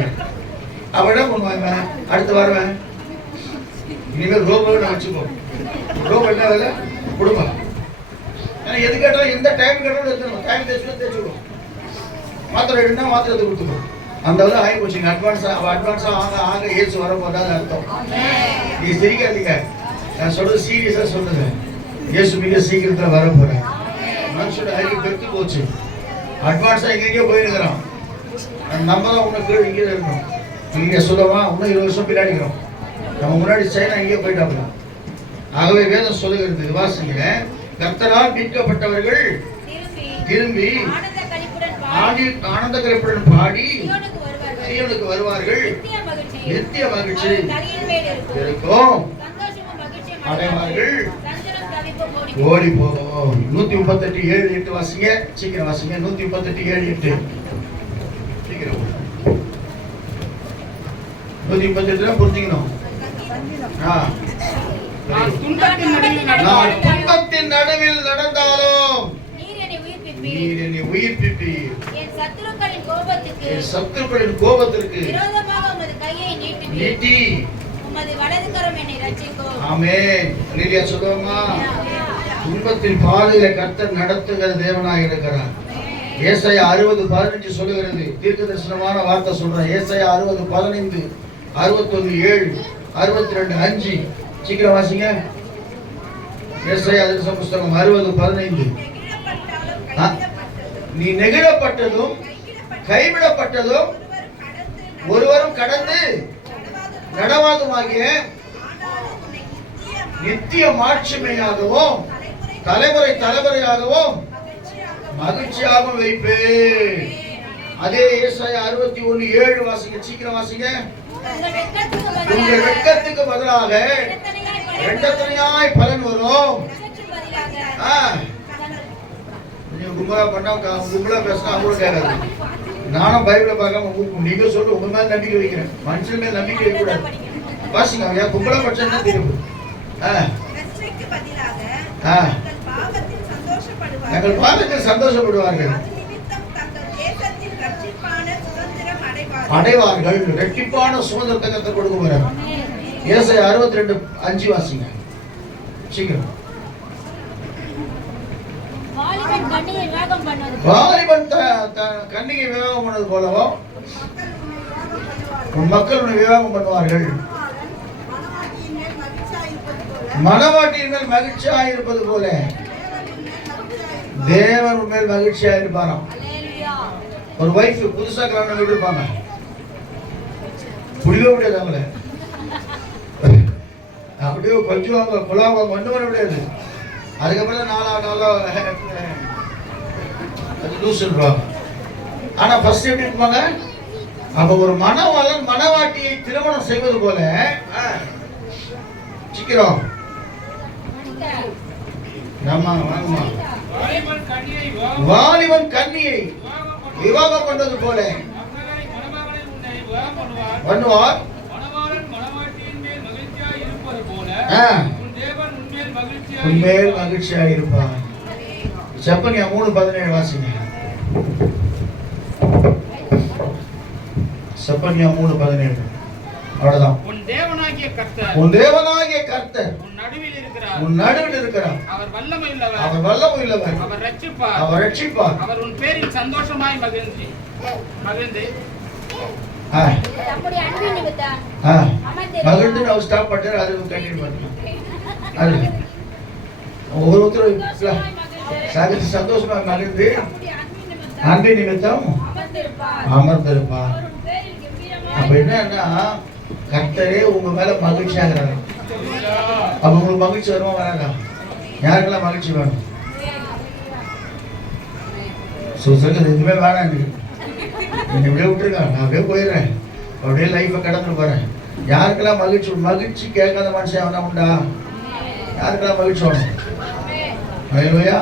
அவன் என்ன பண்ணுவாங்க? அடுத்து வருவேன், இனிமேல் ரோபோ நான் வச்சுப்போம். ரோபோ என்ன வேலை கொடுப்போம். ஏன்னா எது கேட்டாலும் எந்த டைம் கேட்டாலும் எடுத்துக்கணும். டைம் தேய்ச்சிடும். மாத்திரை எடுனா மாத்திரை எடுத்து கொடுத்துக்கணும். அந்த வந்து ஆகி போச்சுங்க. அட்வான்ஸா ஆக ஏசு வரப்போதான்னு அர்த்தம். நீ சிரிக்காதீங்க, நான் சொல்றது சீரியஸா சொல்லுங்க. இயேசு மிக சீக்கிரத்துல வர போறேன். மனுஷோட அறிவு பெருத்து போச்சு. அட்வான்ஸா எங்கெங்கயோ போயிருக்கிறோம். நம்ம தான் உன்னை கீழே இங்கே இருக்கணும். இங்கே சொல்லவா இன்னும் 20 வருஷம் பின்னாடிக்கிறோம். நம்ம முன்னாடி சைனா எங்கேயோ போயிட்டாங்க. ஆகவே வேதம் சொல்லுகிறது, வாசிங்க. கர்த்தரால் மீட்கப்பட்டவர்கள் திரும்பி ஆனந்த களிப்புடன் பாடி சீயோனுக்கு வருவார்கள், நித்திய மகிழ்ச்சி இருக்கும், அடைவார்கள், ஓடி போகும். 138:7-8 வாசிங்க, சீக்கிரம் வாசிங்க. 138:7-8 சீக்கிரம். 138 புரிஞ்சுக்கணும். நான் துன்பத்தின் நடுவில் நடந்தாலும் நீர் என்னை உயிர்ப்பிப்பீர். என் சத்துருக்களின் கோபத்திற்கு விரோதமாக உமது கையை நீட்டி உமது வலது கரம் என்னை ரட்சிக்கும். ஆமென். அல்லேலூயா சொல்லுவோமா? துன்பத்தின் பாதையில கர்த்தர் நடத்துகிற தேவனாக இருக்கிறார். ஏசாயா 60:15 சொல்லுகிறது. தீர்க்க தரிசனமான வார்த்தை சொல்றேன். ஏசாயா 60:15, 61:7, 62:5 சீக்கிரம் வாசிங்க. ஏசாயா புஸ்தகம் 60:15. நீ நெகிழப்பட்டதும் கைவிடப்பட்டதும் ஒருவரும் கடந்து நடவாதுமாகிய நித்திய மாட்சிமையாகவும் தலைமுறை தலைமுறையாகவும் மகிழ்ச்சியாகவும் வைப்பேன். அதே ஏசாயா 61:7 வாசிங்க, சீக்கிரம் வாசிங்க. உங்கள் வெட்கத்துக்கு பதிலாக இரண்டத்தனையாய் பலன் வரும். கும்பலா பண்ணா கும்பலா பேசினா அவங்களும் கேட்காது. நானும் பைபிளை பார்க்காம நீங்க சொல்ற உங்க மேல நம்பிக்கை வைக்கிறேன். மனுஷன் மேல நம்பிக்கை வைக்கக்கூடாது. வாசிங்க. அவன் கும்பலா படிச்சா தெரியும். எங்கள் பாவத்தில் சந்தோஷப்படுவார்கள், அடைவார்கள், ரெட்டிப்பான சுதந்திரத்தை கர்த்தர் கொடுக்க போறார். ஏசாயா 62:5 வாசிங்க சீக்கிரம். வாலிபன் கன்னிகை விவாகம் பண்ணது போலவும் மக்கள் விவாகம் பண்ணுவார்கள். மனவாட்டியின் மேல் மகிழ்ச்சியாக இருப்பது போல தேவன் மேல் மகிழ்ச்சியாக இருப்பாராம். ஒரு வைஃப் புதுசா கல்யாணம் இருப்பாங்க, புரியவே முடியாது. அவங்கள அப்படியே கொஞ்சம் குழாவ ஒண்ணு பண்ண முடியாது. அதுக்கப்புறம் நாளா லூஸ் சொல்றாங்க. ஆனா ஃபர்ஸ்ட் எப்படி இருப்பாங்க? அப்ப ஒரு மணவாளன் மணவாட்டியை திருமணம் செய்வது போல சீக்கிரம் வாலிபன் கன்னியை விவாகம் பண்ணது போல பண்ணுவார். உண்மையில் மகிழ்ச்சியா இருப்பார். செப்பனியா 3:17 வாசிங்க. செப்பனியா 3:17. அவ்வளவுதான். உன் தேவனாகிய கர்த்தர் உன் நடுவில் இருக்கிறார். அவர் வல்லமை உள்ளவர். அவர் ரட்சிப்பார். அவர் உன் பேரில் சந்தோஷமாய் மகிழ்ந்து மகிழ்ந்து அவர் ஸ்டாப் பண்றாரு. அது கண்டினியூ பண்ணலாம். ஒவ்வொருத்தரும் சந்தோஷமா மகிழ்ந்து அன்பின் நிமித்தம் அமர்ந்திருப்பார். அப்ப என்னன்னா கர்த்தரே உங்க மேல மகிழ்ச்சி ஆகிறாரு. அப்ப உங்களுக்கு மகிழ்ச்சி வருமா வராதா? யாருக்கெல்லாம் மகிழ்ச்சி வேணும்? எதுவுமே வேணாம் எனக்கு, நீங்க இப்படியே விட்டுருங்க, நான் அப்படியே போயிடுறேன், அப்படியே லைஃபை கடந்து போறேன். யாருக்கெல்லாம் மகிழ்ச்சி கேட்காத மனுஷன் அவனா உண்டா? யாருக்கெல்லாம் மகிழ்ச்சி வேணும்? ஹல்லேலூயா.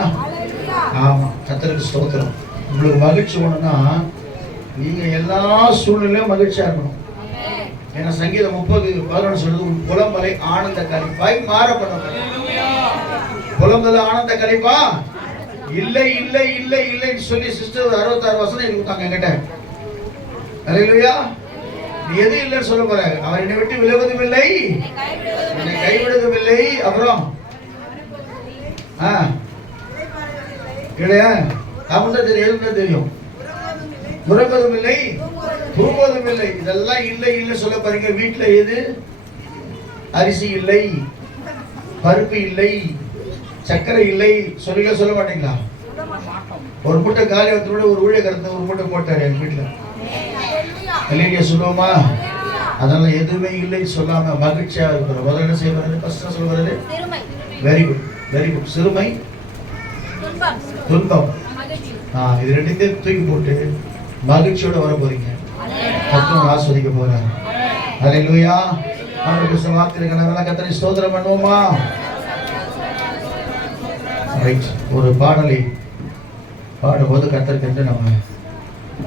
ஆமா, கர்த்தருக்கு ஸ்தோத்திரம். உங்களுக்கு மகிழ்ச்சி வேணும்னா நீங்க எல்லா சூழ்நிலையும் மகிழ்ச்சியா இருக்கணும். ஏன்னா சங்கீதம் 30:11 சொல்றது, உன் புலம்பலை ஆனந்த கழிப்பாய் மாற பண்ண. புலம்பல ஆனந்த கழிப்பா இல்லை இல்லை இல்லை இல்லைன்னு சொல்லி சிஸ்டர் 66 வசனம் கொடுத்தாங்க என்கிட்ட. ஹல்லேலூயா. நீ எது இல்லைன்னு சொல்ல போற? அவர் என்னை விட்டு விலகுவதும் இல்லை, என்னை கைவிடுவதும் இல்லை. அப்புறம் இல்லையா? அப்படிதான் தெரியும், எதுவும் தெரியும். உறங்குவதும் இல்லை, தூங்குவதும் இல்லை. இதெல்லாம் இல்லை இல்லை சொல்ல பாருங்க. வீட்டுல எது? அரிசி இல்லை, பருப்பு இல்லை, சர்க்கரை இல்லை. சொல்ல மாட்டீங்களா? ஒரு மூட்டை காலி வந்து ஒரு ஊழியக்காரத்தை ஒரு மூட்டை போட்டாரு எங்க வீட்டுல. இல்லையா சொல்லுவோமா? அதனால எதுவுமே இல்லைன்னு சொல்லாம மகிழ்ச்சியா இருக்கிறோம். முதல்ல என்ன செய்யறது? ஃபர்ஸ்ட் சொல்றது வெரி குட், வெரி குட். சிறுமை, துன்பம், இது ரெண்டுத்தையும் தூக்கி போட்டு மகிழ்ச்சியோட வர போறீங்க. கர்த்தர் ஆஸ்வதிக்க போறாரு. ஹல்லேலூயா. ஆண்டவருடைய வார்த்தைகளை நல்லா கர்த்தரை ஸ்தோத்திரம் பண்ணுவோமா? ரைட். ஒரு பாடலை பாடும்போது கர்த்தருக்கு நம்ம